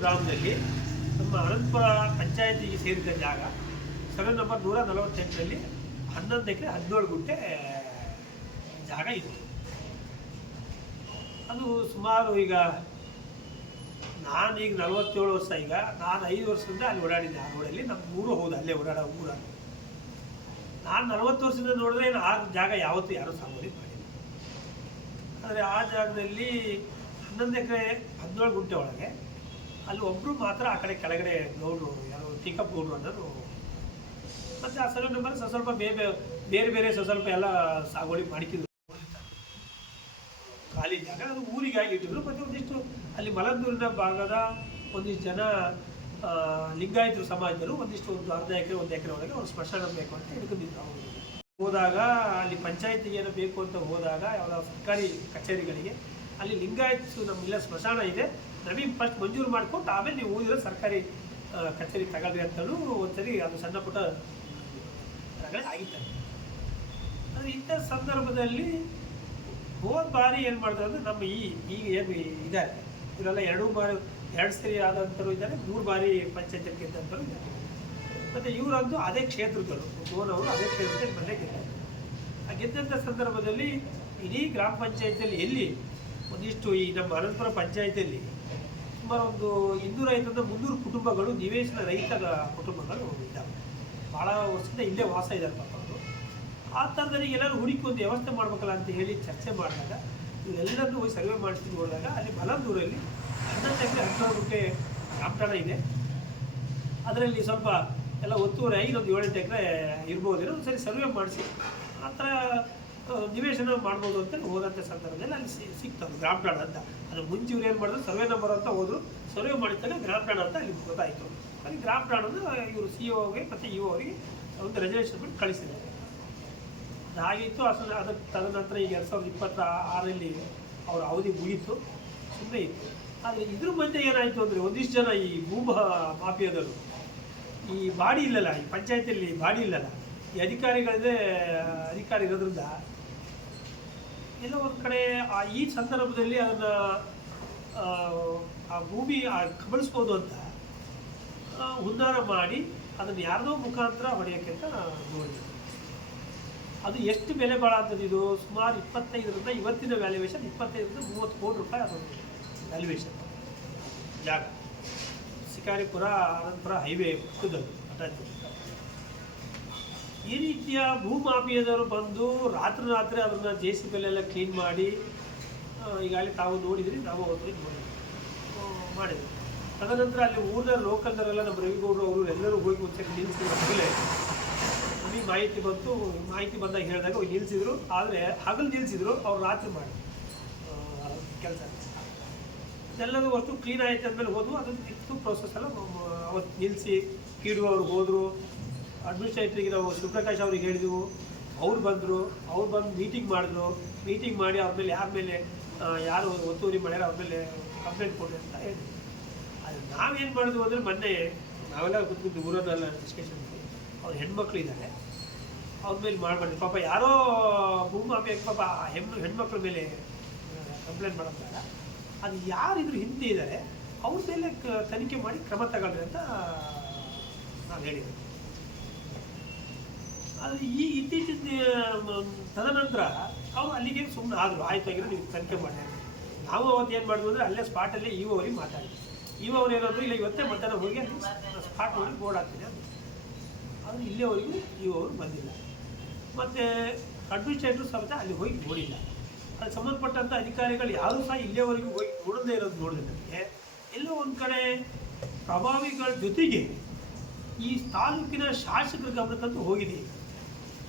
ಗ್ರಾಮದಲ್ಲಿ ನಮ್ಮ ಅನಂತಪುರ ಪಂಚಾಯತಿಗೆ ಸೇರಿದ ಜಾಗ ಸರ್ವೆ ನಂಬರ್ 148ರಲ್ಲಿ 11 ಎಕರೆ 17 ಗುಂಟೆ ಜಾಗ ಇದೆ. ಅದು ಸುಮಾರು ಈಗ ನಾನೀಗ 47 ವರ್ಷ, ಈಗ ನಾನು 5 ವರ್ಷದಿಂದ ಅಲ್ಲಿ ಓಡಾಡಿದ್ದೆ. ಆ ರೋಡಲ್ಲಿ ನಮ್ಮ ಊರು ಹೌದು, ಅಲ್ಲೇ ಓಡಾಡೋ ಊರ. ನಾನು 40 ವರ್ಷದಿಂದ ನೋಡಿದ್ರೆ ಆ ಜಾಗ ಯಾವತ್ತೂ ಯಾರೂ ಸಾಗುವಳಿ ಮಾಡಿಲ್ಲ. ಆದರೆ ಆ ಜಾಗದಲ್ಲಿ 11 ಎಕರೆ 17 ಗುಂಟೆ ಒಳಗೆ ಅಲ್ಲಿ ಒಬ್ಬರು ಮಾತ್ರ ಆ ಕಡೆ ಕೆಳಗಡೆ ಗೌಡ್ರು, ಯಾರು ಟಿಕಪ್ ಗೌಡ್ರು ಅನ್ನೋದು. ಮತ್ತು ಆ ಸರ್ವೆ ನಂಬರ್ ಸ್ವಲ್ಪ ಬೇರೆ ಬೇರೆ ಸ್ವಲ್ಪ ಎಲ್ಲ ಸಾಗುವಳಿ ಮಾಡಿಕಿದ್ರು. ಖಾಲಿ ಜಾಗ ಅದು ಊರಿಗಾಗಿ ಇಟ್ಟಿದ್ರು. ಮತ್ತು ಒಂದಿಷ್ಟು ಅಲ್ಲಿ ಮಲಂದೂರಿನ ಭಾಗದ ಒಂದಿಷ್ಟು ಜನ ಲಿಂಗಾಯತರು ಸಮಾಜದರು ಒಂದಿಷ್ಟು ಒಂದು ಅರ್ಧ ಎಕರೆ 1 ಎಕರೆ ಒಳಗೆ ಅವ್ರು ಸ್ಮಶಾನ ಬೇಕು ಅಂತ ಹಿಡ್ಕೊಂಡಿದ್ರು. ಅವರು ಹೋದಾಗ ಅಲ್ಲಿ ಪಂಚಾಯತಿಗೆ ಏನೋ ಬೇಕು ಅಂತ ಹೋದಾಗ ಯಾವುದೋ ಸರ್ಕಾರಿ ಕಚೇರಿಗಳಿಗೆ ಅಲ್ಲಿ ಲಿಂಗಾಯತ್ಸು ನಮ್ಮಿಲ್ಲ ಸ್ಮಶಾನ ಇದೆ, ನಮಗೆ ಫಸ್ಟ್ ಮಂಜೂರು ಮಾಡಿಕೊಟ್ಟು ಆಮೇಲೆ ನೀವು ಊರಿರೋ ಸರ್ಕಾರಿ ಕಚೇರಿ ತಗೊಳ್ರಿ ಅಂತಲೂ ಒಂದ್ಸರಿ ಅದು ಸಣ್ಣ ಪುಟ್ಟ ರಗಳೆ ಆಗಿತ್ತು. ಆದರೆ ಇಂಥ ಸಂದರ್ಭದಲ್ಲಿ ಹೋದ ಬಾರಿ ಏನು ಮಾಡಿದ್ರು ಅಂದರೆ ನಮ್ಮ ಈಗ ಏನು ಇದ್ದಾರೆ ಇವರೆಲ್ಲ 2 ಸರಿ ಆದಂಥವ್ರು ಇದ್ದಾರೆ, 3 ಬಾರಿ ಪಂಚಾಯತ್ ಗೆದ್ದಂಥವ್ರು ಇದ್ದಾರೆ. ಮತ್ತು ಇವರಂತೂ ಅದೇ ಕ್ಷೇತ್ರದವರು, ಅವರು ಅದೇ ಕ್ಷೇತ್ರದಲ್ಲಿ ಬಂದೇ ಗೆದ್ದರು. ಆ ಗೆದ್ದಂಥ ಸಂದರ್ಭದಲ್ಲಿ ಇಡೀ ಗ್ರಾಮ ಪಂಚಾಯತಿಯಲ್ಲಿ ಎಲ್ಲಿ ಒಂದಿಷ್ಟು ಈ ನಮ್ಮ ಅನಂತಪುರ ಪಂಚಾಯತಿಯಲ್ಲಿ ಸುಮಾರು ಒಂದು 250-300 ಕುಟುಂಬಗಳು ನಿವೇಶನ ರಹಿತ ಕುಟುಂಬಗಳು ಇದ್ದಾವೆ. ಭಾಳ ವರ್ಷದಿಂದ ಇಲ್ಲೇ ವಾಸ ಇದ್ದಾರೆ ಪಾಪ ಅವರು. ಆ ಥರದಲ್ಲಿ ಎಲ್ಲರೂ ಹುಡುಕಿ ಒಂದು ವ್ಯವಸ್ಥೆ ಮಾಡ್ಬೇಕಲ್ಲ ಅಂತ ಹೇಳಿ ಚರ್ಚೆ ಮಾಡಿದಾಗ ಇವರೆಲ್ಲರನ್ನೂ ಹೋಗಿ ಸರ್ವೆ ಮಾಡಿಸಿ ನೋಡಿದಾಗ ಅಲ್ಲಿ ಮಲಂದೂರಲ್ಲಿ 11 ಎಕರೆ 17 ಗುಂಟೆ ಗ್ರಾಮಠಾಣ ಇದೆ. ಅದರಲ್ಲಿ ಸ್ವಲ್ಪ ಎಲ್ಲ ಒತ್ತುವರಿ ಆಗಿ ಒಂದು 7-8 ಎಕರೆ ಇರ್ಬೋದೇನೋ ಒಂದ್ಸರಿ ಸರ್ವೆ ಮಾಡಿಸಿ ಆ ಥರ ನಿವೇಶನ ಮಾಡ್ಬೋದು ಅಂತ ಹೋದಂಥ ಸಂದರ್ಭದಲ್ಲಿ ಅಲ್ಲಿ ಸಿಕ್ತದೆ ಗ್ರಾಮಠಾಣ ಅಂತ. ಅದು ಮುಂಚೆ ಇವ್ರು ಏನು ಮಾಡಿದ್ರು ಸರ್ವೆ ನಂಬರ್ ಅಂತ ಹೋದ್ರು, ಸರ್ವೆ ಮಾಡಿದಾಗ ಗ್ರಾಮಠಾಣ ಅಂತ ಅಲ್ಲಿ ಗೊತ್ತಾಯಿತು. ಅಲ್ಲಿ ಗ್ರಾಮಠಾಣದ ಇವರು CO ಮತ್ತು EO ಅವರಿಗೆ ಒಂದು ರೆಸಲ್ಯೂಷನ್ ಬಿಟ್ಟು ಕಳಿಸಿದ್ದಾರೆ. ಅದಾಗಿತ್ತು. ಅದಕ್ಕೆ ತದನಂತರ ಈಗ 2026ರಲ್ಲಿ ಅವರ ಅವಧಿ ಮುಗೀತು, ಸುಮ್ಮನೆ ಇತ್ತು. ಆದರೆ ಇದ್ರ ಮಧ್ಯೆ ಏನಾಯಿತು ಅಂದರೆ ಒಂದಿಷ್ಟು ಜನ ಈ ಮಾಫಿಯಾದವರು ಈ ಬಾಡಿ ಇಲ್ಲಲ್ಲ, ಈ ಪಂಚಾಯತಿಯಲ್ಲಿ ಬಾಡಿ ಇಲ್ಲಲ್ಲ, ಈ ಅಧಿಕಾರಿ ಇರೋದ್ರಿಂದ ಎಲ್ಲ ಒಂದು ಕಡೆ ಈ ಸಂದರ್ಭದಲ್ಲಿ ಅದನ್ನು ಆ ಭೂಮಿ ಕಬಳಿಸ್ಬೋದು ಅಂತ ಹುನ್ನಾರ ಮಾಡಿ ಅದನ್ನು ಯಾರದೋ ಮುಖಾಂತರ ಹೊಡೆಯೋಕ್ಕೆ ಅಂತ ನೋಡಿದ್ರು. ಅದು ಎಷ್ಟು ಬೆಲೆ ಬಾಳ ಅಂತದ್ದು, ಇದು ಸುಮಾರು 25ರಿಂದ ಇವತ್ತಿನ ವ್ಯಾಲ್ಯೂಯೇಷನ್ 25ರಿಂದ 30 ಕೋಟಿ ರೂಪಾಯಿ ಅದು ವ್ಯಾಲ್ಯೂಯೇಷನ್ ಜಾಗ. ಶಿಕಾರಿಪುರ ಅನಂತಪುರ ಹೈವೇ ಪಕ್ಕದಲ್ಲಿ ಅಟ್ಯಾಚ್. ಈ ರೀತಿಯ ಭೂಮಾಫಿಯಾದವರು ಬಂದು ರಾತ್ರಿ ಅದನ್ನು JCB ಎಲ್ಲ ಕ್ಲೀನ್ ಮಾಡಿ ಈಗಾಗಲೇ ತಾವು ನೋಡಿದ್ರಿ, ನಾವು ಹೋಗಿ ಮಾಡಿದ್ವಿ. ತದನಂತರ ಅಲ್ಲಿ ಊರಿನ ಲೋಕಲ್ದವರೆಲ್ಲ ನಮ್ಮ ರವಿಗೌಡರು ಅವರು ಎಲ್ಲರೂ ಹೋಗಿ ಒಂದ್ಸರಿ ನಿಲ್ಲಿಸಿದ್ರು. ನಮಗೆ ಮಾಹಿತಿ ಬಂದಾಗ ಹೇಳಿದಾಗ ಹೋಗಿ ನಿಲ್ಲಿಸಿದ್ರು. ಆದರೆ ಹಗಲು ನಿಲ್ಲಿಸಿದ್ರು, ಅವ್ರು ರಾತ್ರಿ ಮಾಡಿ ಕೆಲಸ ಎಲ್ಲರೂ ಅಷ್ಟು ಕ್ಲೀನ್ ಆಯ್ತು ಅಂದಮೇಲೆ ಹೋದ್ವು. ಅದನ್ನು ಇತ್ತು ಪ್ರೋಸೆಸ್ ಎಲ್ಲ ಅವತ್ತು ನಿಲ್ಲಿಸಿ PDO ಅವ್ರು ಹೋದರು. ಅಡ್ಮಿನಿಸ್ಟ್ರೇಟ್ರಿಗೆ ನಾವು ಶಿವಪ್ರಕಾಶ್ ಅವ್ರಿಗೆ ಹೇಳಿದೆವು, ಅವ್ರು ಬಂದರು. ಅವ್ರು ಬಂದು ಮೀಟಿಂಗ್ ಮಾಡಿ ಅವ್ರ ಮೇಲೆ ಯಾರ ಮೇಲೆ ಯಾರು ಒತ್ತುವರಿ ಮಾಡ್ಯಾರ ಅವ್ರ ಮೇಲೆ ಕಂಪ್ಲೇಂಟ್ ಕೊಡಿ ಅಂತ ಹೇಳಿದ್ವಿ. ಅದು ನಾವೇನು ಮಾಡಿದ್ವು ಅಂದರೆ ಮೊನ್ನೆ ನಾವೆಲ್ಲ ಕೂತ್ಕೊಂಡು ಊರನ್ನೆಲ್ಲ ಡಿಸ್ಕಷನ್ ಮಾಡಿ ಅವ್ರ ಹೆಣ್ಮಕ್ಳು ಇದ್ದಾರೆ, ಅವ್ರ ಮೇಲೆ ಮಾಡ್ಬಾರ್ದು ಪಾಪ ಯಾರೋ ಭೂಮಾಫಿಯ ಪಾಪ ಹೆಣ್ಮಕ್ಳ ಮೇಲೆ ಕಂಪ್ಲೇಂಟ್ ಮಾಡೋದಾಗ ಅದು ಯಾರಿದ್ರು ಹಿಂದೆ ಇದ್ದಾರೆ ಅವ್ರ ಮೇಲೆ ತನಿಖೆ ಮಾಡಿ ಕ್ರಮ ತಗೊಳ್ರಿ ಅಂತ ನಾವು ಹೇಳಿದ್ವಿ. ಆದರೆ ಈ ಇತ್ತೀಚಿನ ತದನಂತರ ಅವರು ಅಲ್ಲಿಗೆ ಸುಮ್ಮನೆ ಆದರು, ಆಯ್ತು ಆಗಿರೋ ನೀವು ತನಿಖೆ ಮಾಡಿ. ನಾವು ಅವತ್ತು ಏನು ಮಾಡಿದ್ವಿ ಅಂದರೆ ಅಲ್ಲೇ ಸ್ಪಾಟಲ್ಲಿ EO ಅವ್ರಿಗೆ ಮಾತಾಡಿದ್ವಿ. EO ಅವ್ರು ಏನಾದರೂ ಇಲ್ಲ ಇವತ್ತೇ ಮಧ್ಯಾಹ್ನ ಹೋಗಿ ಸ್ಪಾಟ್ ಹೋಗಿ ಬೋರ್ಡ್ ಹಾಕ್ತೀನಿ ಅಂತ. ಆದರೆ ಇಲ್ಲಿಯವರೆಗೂ EO ಅವರು ಬಂದಿಲ್ಲ. ಮತ್ತು ಅಡ್ಮಿನಿಸ್ಟ್ರೇಟ್ರು ಸಮೇತ ಅಲ್ಲಿ ಹೋಗಿ ನೋಡಿಲ್ಲ. ಅದು ಸಂಬಂಧಪಟ್ಟಂಥ ಅಧಿಕಾರಿಗಳು ಯಾರೂ ಸಹ ಇಲ್ಲಿಯವರೆಗೂ ಹೋಗಿ ನೋಡದೇ ಇರೋದು ನೋಡಿದೆ. ನಮಗೆ ಎಲ್ಲೋ ಒಂದು ಕಡೆ ಪ್ರಭಾವಿಗಳ ಜೊತೆಗೆ ಈ ತಾಲೂಕಿನ ಶಾಸಕರ ಗಮನಕ್ಕಂತೂ ಹೋಗಿದೆ.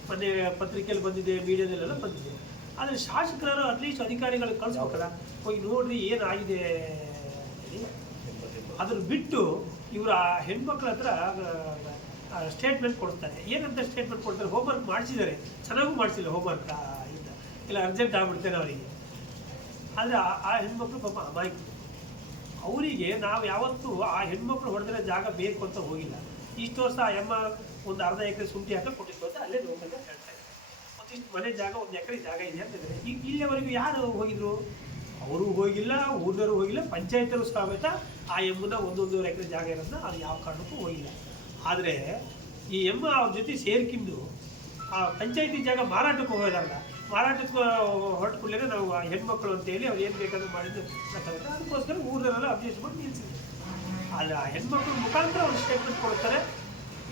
ಮೊನ್ನೆ ಪತ್ರಿಕೆಯಲ್ಲಿ ಬಂದಿದೆ, ಮೀಡಿಯಾದಲ್ಲೆಲ್ಲ ಬಂದಿದೆ. ಆದರೆ ಶಾಸಕರು ಅಟ್ಲೀಸ್ಟ್ ಅಧಿಕಾರಿಗಳು ಕಳಿಸ್ಬೇಕಲ್ಲ, ಹೋಗಿ ನೋಡ್ರಿ ಏನಾಗಿದೆ. ಅದನ್ನು ಬಿಟ್ಟು ಇವರು ಆ ಹೆಣ್ಮಕ್ಳ ಹತ್ರ ಸ್ಟೇಟ್ಮೆಂಟ್ ಕೊಡ್ತಾರೆ. ಏನಂತ ಸ್ಟೇಟ್ಮೆಂಟ್ ಕೊಡ್ತಾರೆ? ಹೋಮ್ವರ್ಕ್ ಮಾಡಿಸಿದ್ದಾರೆ, ಚೆನ್ನಾಗೂ ಮಾಡಿಸಿಲ್ಲ ಹೋಮ್ವರ್ಕ್, ಇಲ್ಲ ಅರ್ಜೆಂಟ್ ಆಗ್ಬಿಡ್ತೇನೆ ಅವರಿಗೆ. ಆದರೆ ಆ ಹೆಣ್ಮಕ್ಳು ಪಾಪ ಅಮಾಯಕರು. ಅವರಿಗೆ ನಾವು ಯಾವತ್ತೂ ಆ ಹೆಣ್ಮಕ್ಳು ಹೊಡೆದ್ರೆ ಜಾಗ ಬೇಕು ಅಂತ ಹೋಗಿಲ್ಲ. ಇಷ್ಟು ವರ್ಷ ಆ ಒಂದು ಅರ್ಧ ಎಕರೆ ಶುಂಠಿ ಹಾಕಿ ಕೊಟ್ಟಿತ್ತು ಅಂತ ಅಲ್ಲೇ ನೋಡಲ್ಲ ಹೇಳ್ತಾರೆ. ಮತ್ತಿಷ್ಟು ಮನೆ ಜಾಗ 1 ಎಕರೆ ಜಾಗ ಇದೆ ಅಂತಿದ್ದಾರೆ. ಈಗ ಇಲ್ಲಿವರೆಗೂ ಯಾರು ಹೋಗಿದ್ರು? ಅವರು ಹೋಗಿಲ್ಲ, ಊರಿನವರು ಹೋಗಿಲ್ಲ, ಪಂಚಾಯತರು ಸಮೇತ ಆ ಎಮ್ಮನ್ನ 1-1.5 ಎಕರೆ ಜಾಗ ಇರೋದನ್ನ ಅದು ಯಾವ ಕಾರಣಕ್ಕೂ ಹೋಗಿಲ್ಲ. ಆದರೆ ಈ ಎಮ್ಮ ಅವ್ರ ಜೊತೆ ಸೇರ್ಕಿಂದು ಆ ಪಂಚಾಯತಿ ಜಾಗ ಮಾರಾಟಕ್ಕೆ ಹೋಗೋದಲ್ಲ, ಮಾರಾಟಕ್ಕೆ ಹೊರಟು ಕೂಡಲೇ ನಾವು ಹೆಣ್ಮಕ್ಳು ಅಂತೇಳಿ ಅವ್ರು ಏನು ಬೇಕಾದ್ರೂ ಮಾಡಿದ್ದು ತಗೊಂಡ್ರೆ ಅದಕ್ಕೋಸ್ಕರ ಊರಲ್ಲೆಲ್ಲ ಅಬ್ಜೆಕ್ಟ್ ಮಾಡಿ ನಿಲ್ಲಿಸಿದ್ರು. ಆದರೆ ಆ ಹೆಣ್ಮಕ್ಳ ಮುಖಾಂತರ ಅವ್ರು ಸ್ಟೇಟ್ಮೆಂಟ್ ಕೊಡ್ತಾರೆ,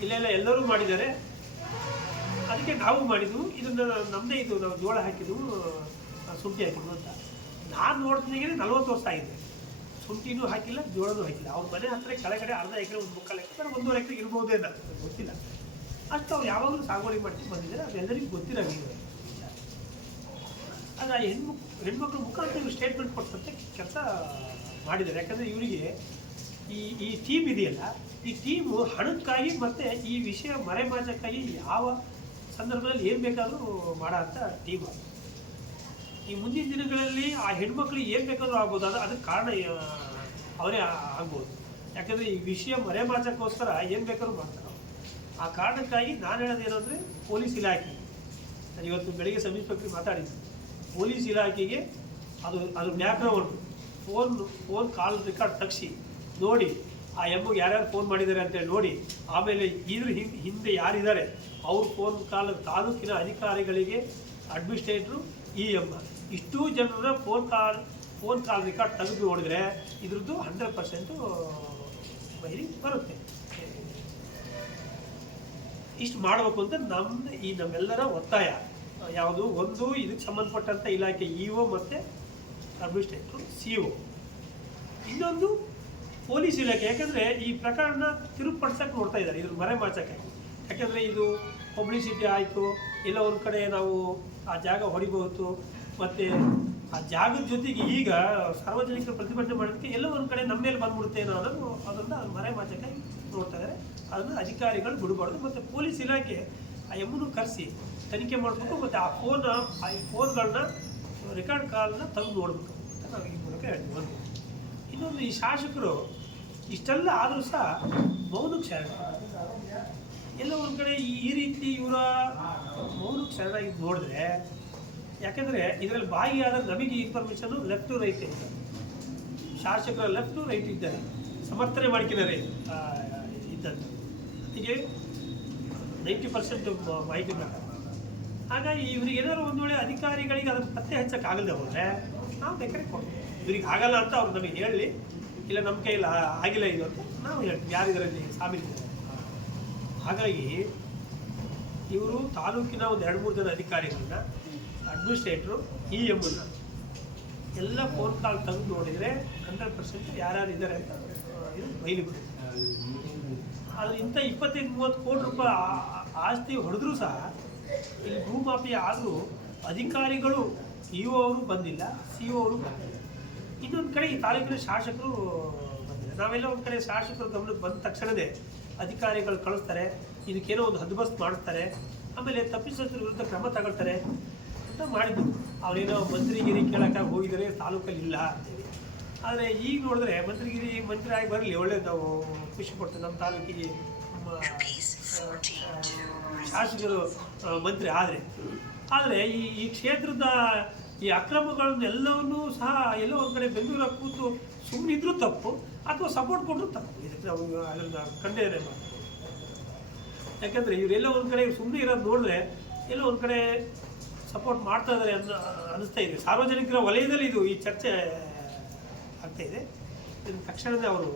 ಇಲ್ಲೆಲ್ಲ ಎಲ್ಲರೂ ಮಾಡಿದ್ದಾರೆ, ಅದಕ್ಕೆ ನಾವು ಮಾಡಿದ್ವು, ಇದನ್ನು ನಮ್ಮದೇ ಇದು ನಾವು ಜೋಳ ಹಾಕಿದ್ವು, ಶುಂಠಿ ಹಾಕಿದ್ವು ಅಂತ. ನಾನು ನೋಡ್ತೀನಿ 40 ವರ್ಷ ಆಗಿದೆ, ಶುಂಠಿನೂ ಹಾಕಿಲ್ಲ, ಜೋಳನೂ ಹಾಕಿಲ್ಲ. ಅವ್ರ ಮನೆ ಹತ್ತಿರ ಕೆಳಗಡೆ ಅರ್ಧ ಎಕರೆ, 1/4 ಎಕರೆ, 1.5 ಎಕರೆ ಇರ್ಬೋದೇ ನನಗೆ ಗೊತ್ತಿಲ್ಲ. ಅಷ್ಟು ಅವ್ರು ಯಾವಾಗಲೂ ಸಾಗುವಳಿ ಮಾಡ್ಕೊಂಡು ಬಂದಿದ್ದಾರೆ, ಅದೆಲ್ಲರಿಗೂ ಗೊತ್ತಿರೋಂಗಿಲ್ಲ. ಆದರೆ ಆ ಹೆಣ್ಮಕ್ಳ ಮುಖಾಂತರ ಇವರು ಸ್ಟೇಟ್ಮೆಂಟ್ ಕೊಡ್ಸಂತೆ ಕೆಲಸ ಮಾಡಿದ್ದಾರೆ. ಯಾಕಂದರೆ ಇವರಿಗೆ ಈ ಟೀಮ್ ಇದೆಯಲ್ಲ, ಈ ಟೀಮು ಹಣಕ್ಕಾಗಿ ಮತ್ತು ಈ ವಿಷಯ ಮರೆಮಾಚಕ್ಕಾಗಿ ಯಾವ ಸಂದರ್ಭದಲ್ಲಿ ಏನು ಬೇಕಾದರೂ ಮಾಡೋ ಅಂಥ ಟೀಮ್ ಅದು. ಈ ಮುಂದಿನ ದಿನಗಳಲ್ಲಿ ಆ ಹೆಣ್ಮಕ್ಳಿಗೆ ಏನು ಬೇಕಾದರೂ ಆಗ್ಬೋದು, ಅದಕ್ಕೆ ಕಾರಣ ಅವರೇ ಆಗ್ಬೋದು. ಯಾಕಂದರೆ ಈ ವಿಷಯ ಮರೆಮಾಚಕ್ಕೋಸ್ಕರ ಏನು ಬೇಕಾದ್ರೂ ಮಾಡ್ತಾರೆ. ಆ ಕಾರಣಕ್ಕಾಗಿ ನಾನು ಹೇಳೋದೇನೆಂದರೆ, ಪೊಲೀಸ್ ಇಲಾಖೆ, ನಾನು ಇವತ್ತು ಬೆಳಿಗ್ಗೆ ಸಬ್ ಇನ್ಸ್ಪೆಕ್ಟ್ರಿಗೆ ಮಾತಾಡಿದ್ದೆ, ಪೊಲೀಸ್ ಇಲಾಖೆಗೆ ಅದು ಬ್ಯಾಕ್ಗ್ರೌಂಡು ಫೋನ್ ಕಾಲ್ ರೆಕಾರ್ಡ್ ತೆಗ್ಸಿ ನೋಡಿ, ಆ ಎಮ್ಮಗೆ ಯಾರ್ಯಾರು ಫೋನ್ ಮಾಡಿದ್ದಾರೆ ಅಂತೇಳಿ ನೋಡಿ, ಆಮೇಲೆ ಇದ್ರ ಹಿಂದೆ ಯಾರಿದ್ದಾರೆ ಅವ್ರ ಫೋನ್ ಕಾಲ್ ತಾಲೂಕಿನ ಅಧಿಕಾರಿಗಳಿಗೆ, ಅಡ್ಮಿನಿಸ್ಟ್ರೇಟ್ರು, ಈ ಎಮ್ಮ ಇಷ್ಟೂ ಜನರ ಫೋನ್ ಕಾಲ್ ರೆಕಾರ್ಡ್ ತೆಗೆದು ನೋಡಿದ್ರೆ ಇದ್ರದ್ದು 100% ಬಹಿರಿ ಬರುತ್ತೆ. ಇಷ್ಟು ಮಾಡಬೇಕು ಅಂತ ನಮ್ಮೆಲ್ಲರ ಒತ್ತಾಯ. ಯಾವುದು ಒಂದು, ಇದಕ್ಕೆ ಸಂಬಂಧಪಟ್ಟಂಥ ಇಲಾಖೆ ಇಒ ಮತ್ತು ಅಡ್ಮಿನಿಸ್ಟ್ರೇಟ್ರು, CO. ಇನ್ನೊಂದು ಪೊಲೀಸ್ ಇಲಾಖೆ. ಯಾಕಂದರೆ ಈ ಪ್ರಕರಣ ತಿರುಪಡಿಸೋಕೆ ನೋಡ್ತಾ ಇದ್ದಾರೆ, ಇದ್ರ ಮರೆಮಾಚಕ್ಕೆ. ಯಾಕಂದರೆ ಇದು ಪಬ್ಲಿಸಿಟಿ ಆಯಿತು, ಎಲ್ಲ ಒಂದು ಕಡೆ ನಾವು ಆ ಜಾಗ ಹೊಡಿಬಹುದು, ಮತ್ತು ಆ ಜಾಗದ ಜೊತೆಗೆ ಈಗ ಸಾರ್ವಜನಿಕರು ಪ್ರತಿಭಟನೆ ಮಾಡೋದಕ್ಕೆ ಎಲ್ಲ ಒಂದು ಕಡೆ ನಮ್ಮ ಮೇಲೆ ಬಂದ್ಬಿಡುತ್ತೆ ಅನ್ನೋದು, ಅದನ್ನು ಮರೆಮಾಚಕ್ಕೆ ನೋಡ್ತಾ ಇದ್ದಾರೆ. ಅದನ್ನು ಅಧಿಕಾರಿಗಳು ಬಿಡಬಾರ್ದು. ಮತ್ತು ಪೊಲೀಸ್ ಇಲಾಖೆ ಆ ಎಮ್ಮನ್ನು ಕರೆಸಿ ತನಿಖೆ ಮಾಡಬೇಕು, ಮತ್ತು ಆ ಫೋನ್ಗಳನ್ನ ರೆಕಾರ್ಡ್ ಕಾಲನ್ನ ತೆಗೆದು ನೋಡಬೇಕು ಅಂತ ನಾವು ಈ ಮೂಲಕ ಹೇಳ್ತೀವಿ. ಒಂದು ಇನ್ನೊಂದು, ಈ ಶಾಸಕರು ಇಷ್ಟೆಲ್ಲ ಆದರೂ ಸಹ ಮೌನಕ್ಕೆ ಶರಣ. ಎಲ್ಲ ಒಂದು ಕಡೆ ಈ ರೀತಿ ಇವರ ಮೌನಕ್ಕೆ ಶರಣಾಗಿ ನೋಡಿದ್ರೆ, ಯಾಕೆಂದರೆ ಇದರಲ್ಲಿ ಭಾಗಿಯಾದ ನಮಗೆ ಇನ್ಫಾರ್ಮೇಷನ್ನು ಲೆಫ್ಟ್ ಟು ರೈಟ್ ಇದ್ದಾರೆ, ಶಾಸಕರ ಲೆಫ್ಟ್ ಟು ರೈಟ್ ಇದ್ದಾರೆ, ಸಮರ್ಥನೆ ಮಾಡ್ಕಿದ್ದಾರೆ ಇದ್ದಂಥ ಹೀಗೆ 90% ಮಾಹಿತಿ ಪ್ರಕಾರ. ಹಾಗಾಗಿ ಇವ್ರಿಗೆ ಏನಾದ್ರು ಒಂದು ವೇಳೆ ಅಧಿಕಾರಿಗಳಿಗೆ ಅದನ್ನು ಪತ್ತೆ ಹಚ್ಚೋಕ್ಕಾಗದೆ ಹೋದರೆ ನಾವು ಬೇಕಾದ್ರೆ ಕೊಡ್ತೀವಿ. ಇವ್ರಿಗೆ ಆಗಲ್ಲ ಅಂತ ಅವ್ರು ನಮಗೆ ಹೇಳಲಿ, ಇಲ್ಲ ನಮ್ಮ ಕೈಯಲ್ಲಿ ಆಗಿಲ್ಲ ಇದು ಅಂತ ನಾವು ಹೇಳ್ತೀವಿ, ಯಾರು ಇದರಲ್ಲಿ ಸಾಬೀತಿದ್ದಾರೆ. ಹಾಗಾಗಿ ಇವರು ತಾಲೂಕಿನ ಒಂದು 2-3 ಜನ ಅಧಿಕಾರಿಗಳನ್ನ, ಅಡ್ಮಿನಿಸ್ಟ್ರೇಟ್ರು, ಈ ಎಮ್ಮನ್ನ ಎಲ್ಲ ಫೋನ್ ಕಾಲ್ ತೆಗೆದು ನೋಡಿದರೆ 100% ಯಾರ್ಯಾರು ಇದ್ದಾರೆ ಅಂತ ಇದು ಬಯಲು ಬಿಡುತ್ತೆ. ಆದರೆ ಇಂಥ 25-30 ಕೋಟಿ ರೂಪಾಯಿ ಆಸ್ತಿ ಹೊಡೆದ್ರೂ ಸಹ ಇಲ್ಲಿ ಭೂಮಾಫಿಯ ಆದರೂ ಅಧಿಕಾರಿಗಳು ಇಒ ಅವರು ಬಂದಿಲ್ಲ, CO ಅವರು ಬಂದಿಲ್ಲ. ಇನ್ನೊಂದು ಕಡೆ ಈ ತಾಲೂಕಿನ ಶಾಸಕರು ಬಂದಿಲ್ಲ. ನಾವೆಲ್ಲ ಒಂದು ಕಡೆ ಶಾಸಕರು ಗಮನಕ್ಕೆ ಬಂದ ತಕ್ಷಣವೇ ಅಧಿಕಾರಿಗಳು ಕಳಿಸ್ತಾರೆ, ಇದಕ್ಕೇನೋ ಒಂದು ಹದ್ದುಬಸ್ತ್ ಮಾಡ್ತಾರೆ, ಆಮೇಲೆ ತಪ್ಪಿತಸ್ಥರ ವಿರುದ್ಧ ಕ್ರಮ ತಗೊಳ್ತಾರೆ ಅಂತ ಮಾಡಿದ್ದು. ಅವರೇನೋ ಮಂತ್ರಿಗಿರಿ ಕೇಳೋಕ್ಕಾಗಿ ಹೋಗಿದ್ದಾರೆ, ತಾಲೂಕಲ್ಲಿ ಇಲ್ಲ ಅಂತೇಳಿ. ಆದರೆ ಈಗ ನೋಡಿದ್ರೆ ಮಂತ್ರಿ ಆಗಿ ಬರಲಿ, ಒಳ್ಳೇದು, ನಾವು ಖುಷಿ ಪಡ್ತೇವೆ. ನಮ್ಮ ತಾಲೂಕಿಗೆ ಶಾಸಕರು ಮಂತ್ರಿ ಆದರೆ ಈ ಕ್ಷೇತ್ರದ ಈ ಅಕ್ರಮಗಳನ್ನೆಲ್ಲವನ್ನೂ ಸಹ ಎಲ್ಲೋ ಒಂದು ಕಡೆ ಬೆಂಗಳೂರಾಗ ಕೂತು ಸುಮ್ಮನಿದ್ರೂ ತಪ್ಪು, ಅಥವಾ ಸಪೋರ್ಟ್ ಕೊಟ್ಟರು ತಪ್ಪು. ಇದಕ್ಕೆ ನಾವು ಅದನ್ನು ಕಂಡೇನೆ ಮಾಡ್ತೀವಿ. ಯಾಕಂದರೆ ಇವರೆಲ್ಲ ಒಂದು ಕಡೆ ಸುಮ್ಮನೆ ಇರೋದು ನೋಡಿದ್ರೆ ಎಲ್ಲೋ ಒಂದು ಕಡೆ ಸಪೋರ್ಟ್ ಮಾಡ್ತಾ ಇದ್ದಾರೆ ಅನ್ನಿಸ್ತಾ ಇದೆ. ಸಾರ್ವಜನಿಕರ ವಲಯದಲ್ಲಿ ಈ ಚರ್ಚೆ ಆಗ್ತಾಯಿದೆ. ಇದನ್ನು ತಕ್ಷಣವೇ ಅವರು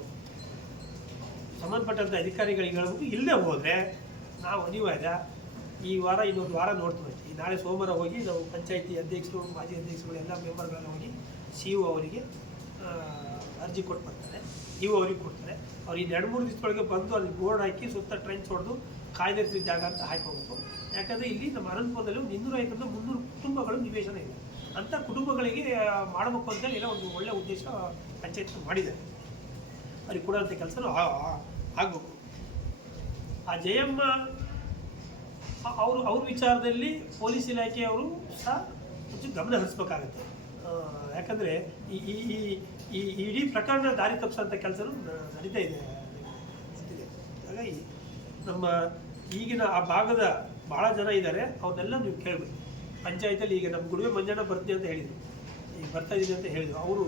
ಸಂಬಂಧಪಟ್ಟಂಥ ಅಧಿಕಾರಿಗಳಿಗೆ ಹೇಳ್ಬಿಟ್ಟು ಇಲ್ಲದೆ ಹೋದರೆ ನಾವು ಅನಿವಾರ್ಯ ಈ ವಾರ ಇನ್ನೊಂದು ವಾರ ನೋಡ್ತೀವಿ. ಈ ನಾಳೆ ಸೋಮವಾರ ಹೋಗಿ ನಾವು ಪಂಚಾಯತಿ ಅಧ್ಯಕ್ಷರು, ಮಾಜಿ ಅಧ್ಯಕ್ಷರು ಎಲ್ಲ ಮೆಂಬರ್ಗಳೆಲ್ಲ ಹೋಗಿ CO ಅವರಿಗೆ ಅರ್ಜಿ ಕೊಟ್ಟು ಬರ್ತಾರೆ, ಇಒ ಅವ್ರಿಗೆ ಕೊಡ್ತಾರೆ. ಅವ್ರು ಈ 2-3 ದಿವಸದೊಳಗೆ ಬಂದು ಅಲ್ಲಿ ಬೋರ್ಡ್ ಹಾಕಿ ಸುತ್ತ ಟ್ರೆಂಚ್ ಹೊಡೆದು ಕಾಯ್ದಿರಿಸಿದ ಜಾಗ ಅಂತ ಹಾಕೋಬೇಕು. ಯಾಕಂದರೆ ಇಲ್ಲಿ ನಮ್ಮ ಅನಂತಪುರದಲ್ಲಿ ಒಂದು 250-300 ಕುಟುಂಬಗಳು ನಿವೇಶನ ಇದೆ. ಅಂಥ ಕುಟುಂಬಗಳಿಗೆ ಮಾಡಬೇಕು ಅಂತೇಳಿ ಎಲ್ಲ ಒಂದು ಒಳ್ಳೆಯ ಉದ್ದೇಶ ಪಂಚಾಯತ್ ಮಾಡಿದ್ದಾರೆ. ಅವ್ರಿಗೆ ಕೊಡೋಂಥ ಕೆಲಸನೂ ಆಗಬೇಕು. ಆ ಜಯಮ್ಮ ಅವ್ರ ವಿಚಾರದಲ್ಲಿ ಪೊಲೀಸ್ ಇಲಾಖೆಯವರು ಸಹ కొంచెం ಗಮನ ಹರಿಸ್ಬೇಕಾಗತ್ತೆ. ಯಾಕಂದರೆ ಈ ಇಡೀ ಪ್ರಕರಣ ದಾರಿ ತಪ್ಪಿಸೋಂಥ ಕೆಲಸನೂ ನಡೀತಾ ಇದೆ. ಹಾಗಾಗಿ ನಮ್ಮ ಈಗಿನ ಆ ಭಾಗದ ಭಾಳ ಜನ ಇದ್ದಾರೆ, ಅವನ್ನೆಲ್ಲ ನೀವು ಕೇಳಬೇಕು. ಪಂಚಾಯತಲ್ಲಿ ಈಗ ನಮ್ಮ ಗುಡುವೆ ಮಂಜಣ್ಣ ಬರ್ತೀನಿ ಅಂತ ಹೇಳಿದರು. ಈಗ ಬರ್ತಾ ಇದ್ದೀನಿ ಅಂತ ಹೇಳಿದ್ರು. ಅವರು